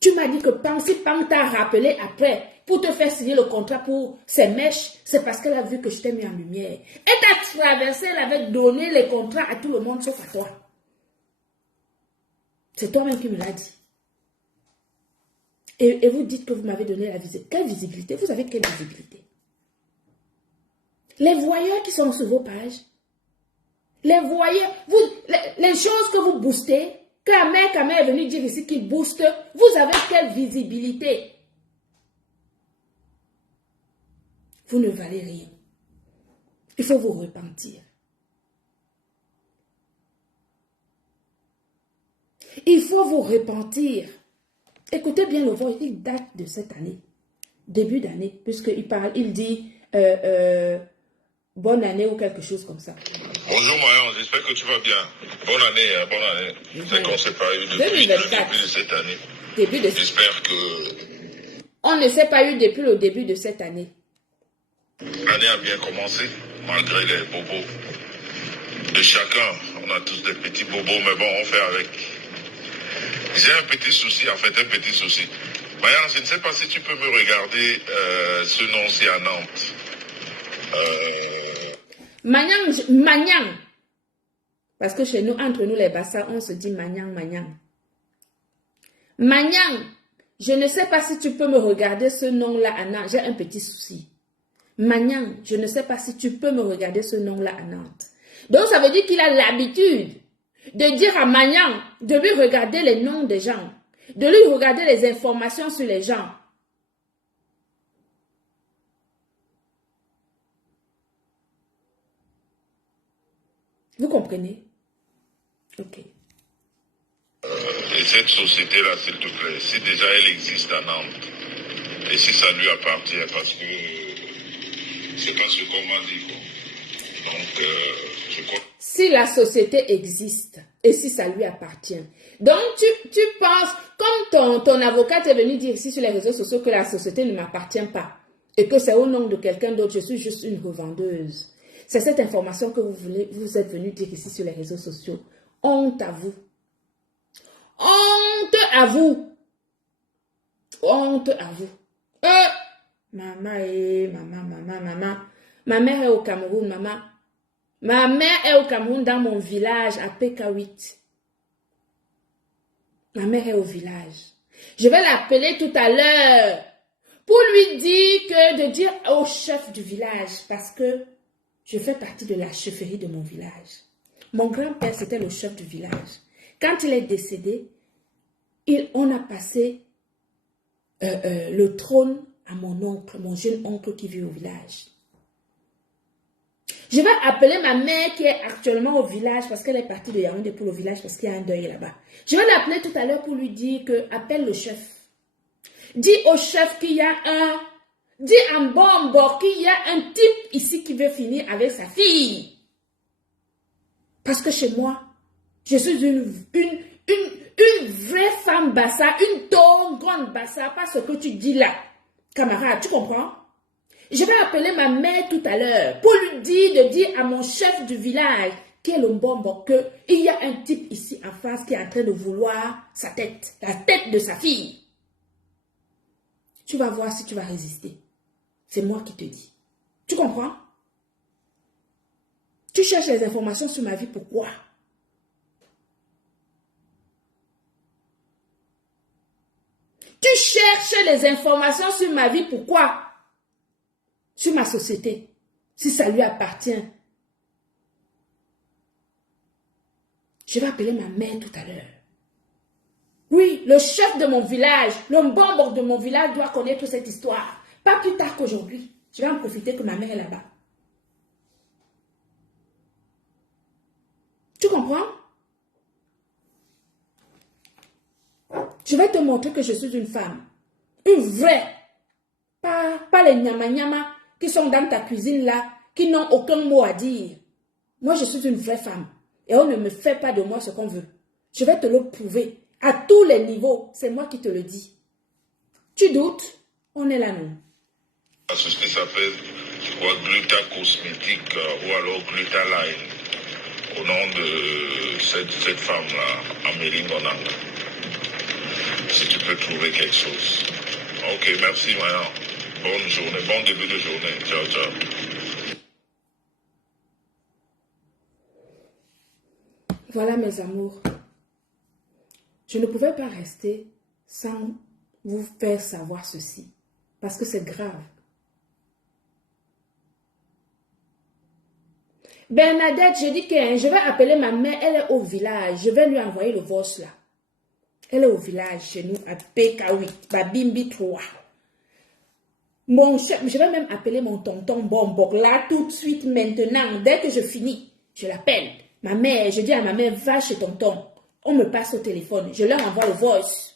Tu m'as dit que si Pam t'a rappelé après pour te faire signer le contrat pour ses mèches, c'est parce qu'elle a vu que je t'ai mis en lumière. Elle t'a traversé, elle avait donné les contrats à tout le monde sauf à toi. C'est toi-même qui me l'as dit. Et vous dites que vous m'avez donné la visibilité. Quelle visibilité? Vous avez quelle visibilité? Les voyeurs qui sont sur vos pages, les voyeurs, les choses que vous boostez, Kamé est venu dire ici qu'il booste, vous avez quelle visibilité? Vous ne valez rien. Il faut vous repentir. Il faut vous repentir. Écoutez bien le voix, il date de cette année, début d'année, puisqu'il parle, il dit bonne année ou quelque chose comme ça. Bonjour Mayan, j'espère que tu vas bien. Bonne année, bonne année. C'est qu'on ne s'est pas eu depuis le début de cette année. J'espère que... On ne s'est pas eu depuis le début de cette année. L'année a bien commencé, malgré les bobos de chacun. On a tous des petits bobos, mais bon, on fait avec. J'ai un petit souci, en fait, un petit souci. Mayan, je ne sais pas si tu peux me regarder ce nom-ci à Nantes. Magnang. Parce que chez nous, entre nous les Bassa, on se dit Magnang. Magnang, je ne sais pas si tu peux me regarder ce nom-là à Nantes. J'ai un petit souci. Magnang, je ne sais pas si tu peux me regarder ce nom-là à Nantes. Donc, ça veut dire qu'il a l'habitude de dire à Magnang de lui regarder les noms des gens, de lui regarder les informations sur les gens. Vous comprenez? Ok. Et cette société-là, s'il te plaît, si déjà elle existe à Nantes, et si ça lui appartient, parce que c'est pas ce qu'on m'a dit, quoi. Donc, je crois... Si la société existe, et si ça lui appartient. Donc, tu penses, comme ton avocat est venu dire ici sur les réseaux sociaux que la société ne m'appartient pas, et que c'est au nom de quelqu'un d'autre, je suis juste une revendeuse. C'est cette information que vous êtes venu dire ici sur les réseaux sociaux. Honte à vous. Honte à vous. Honte à vous. Maman. Ma mère est au Cameroun, maman. Ma mère est au Cameroun dans mon village à PK8. Ma mère est au village. Je vais l'appeler tout à l'heure pour lui dire de dire au chef du village parce que je fais partie de la chefferie de mon village. Mon grand-père, c'était le chef du village. Quand il est décédé, on a passé le trône à mon oncle, mon jeune oncle qui vit au village. Je vais appeler ma mère qui est actuellement au village parce qu'elle est partie de Yaoundé pour le village parce qu'il y a un deuil là-bas. Je vais l'appeler tout à l'heure pour lui dire que appelle le chef. Dis au chef qu'il y a dis en bon qu'il y a un type ici qui veut finir avec sa fille. Parce que chez moi, je suis une vraie femme bassa, une grande bassa, pas ce que tu dis là. Camarade, tu comprends? Je vais appeler ma mère tout à l'heure pour lui dire de dire à mon chef du village qui est le Mbombo qu'il y a un type ici en face qui est en train de vouloir sa tête, la tête de sa fille. Tu vas voir si tu vas résister. C'est moi qui te dis. Tu comprends? Tu cherches les informations sur ma vie, pourquoi? Tu cherches les informations sur ma vie, pourquoi? Sur ma société, si ça lui appartient. Je vais appeler ma mère tout à l'heure. Oui, le chef de mon village, le Mbombo de mon village doit connaître cette histoire. Pas plus tard qu'aujourd'hui. Je vais en profiter que ma mère est là-bas. Tu comprends? Je vais te montrer que je suis une femme. Une vraie. Pas les nyama-nyama qui sont dans ta cuisine là, qui n'ont aucun mot à dire. Moi, je suis une vraie femme. Et on ne me fait pas de moi ce qu'on veut. Je vais te le prouver. À tous les niveaux, c'est moi qui te le dis. Tu doutes? On est là, non? C'est ce qui s'appelle Gluta Cosmétique ou alors Glutaline, au nom de cette femme-là, Amélie Bonang. Si tu peux trouver quelque chose. Ok, merci Maya. Bonne journée, bon début de journée. Ciao, ciao. Voilà mes amours. Je ne pouvais pas rester sans vous faire savoir ceci. Parce que c'est grave. Bernadette, je dis que je vais appeler ma mère, elle est au village. Je vais lui envoyer le voice là. Elle est au village chez nous à Pekawi, Babimbi 3. Mon chef, je vais même appeler mon tonton Bombok là tout de suite maintenant. Dès que je finis, je l'appelle. Ma mère, je dis à ma mère, va chez tonton. On me passe au téléphone. Je leur envoie le voice.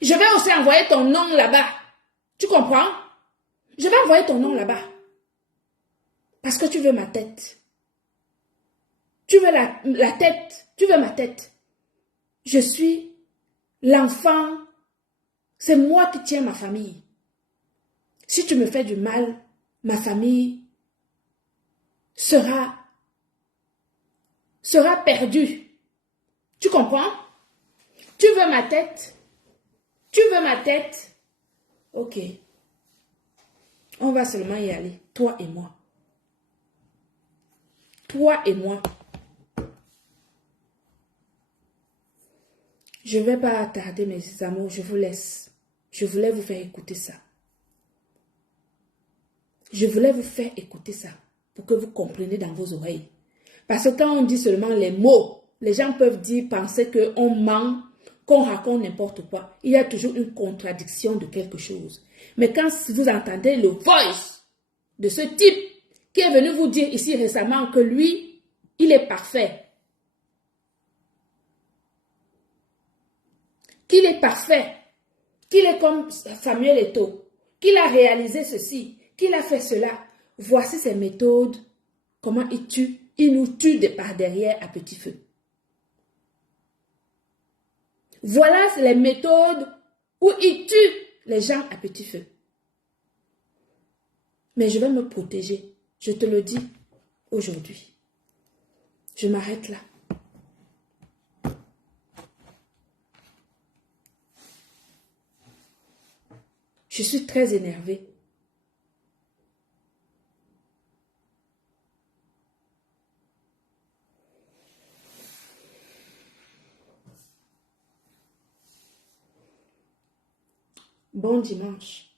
Je vais aussi envoyer ton nom là-bas. Tu comprends? Je vais envoyer ton nom là-bas. Parce que tu veux ma tête. Tu veux la tête. Tu veux ma tête. Je suis l'enfant. C'est moi qui tiens ma famille. Si tu me fais du mal, ma famille sera perdue. Tu comprends? Tu veux ma tête? Tu veux ma tête? Ok. On va seulement y aller, toi et moi. Toi et moi. Je ne vais pas attarder mes amours, je vous laisse. Je voulais vous faire écouter ça. Je voulais vous faire écouter ça pour que vous compreniez dans vos oreilles. Parce que quand on dit seulement les mots, les gens peuvent penser qu'on ment, qu'on raconte n'importe quoi. Il y a toujours une contradiction de quelque chose. Mais quand vous entendez le voice de ce type qui est venu vous dire ici récemment que lui, il est parfait. Qu'il est parfait. Qu'il est comme Samuel Eto'o. Qu'il a réalisé ceci. Qu'il a fait cela. Voici ses méthodes. Comment il tue. Il nous tue par derrière à petit feu. Voilà les méthodes où il tue les gens à petit feu. Mais je vais me protéger. Je te le dis aujourd'hui. Je m'arrête là. Je suis très énervée. Bon dimanche.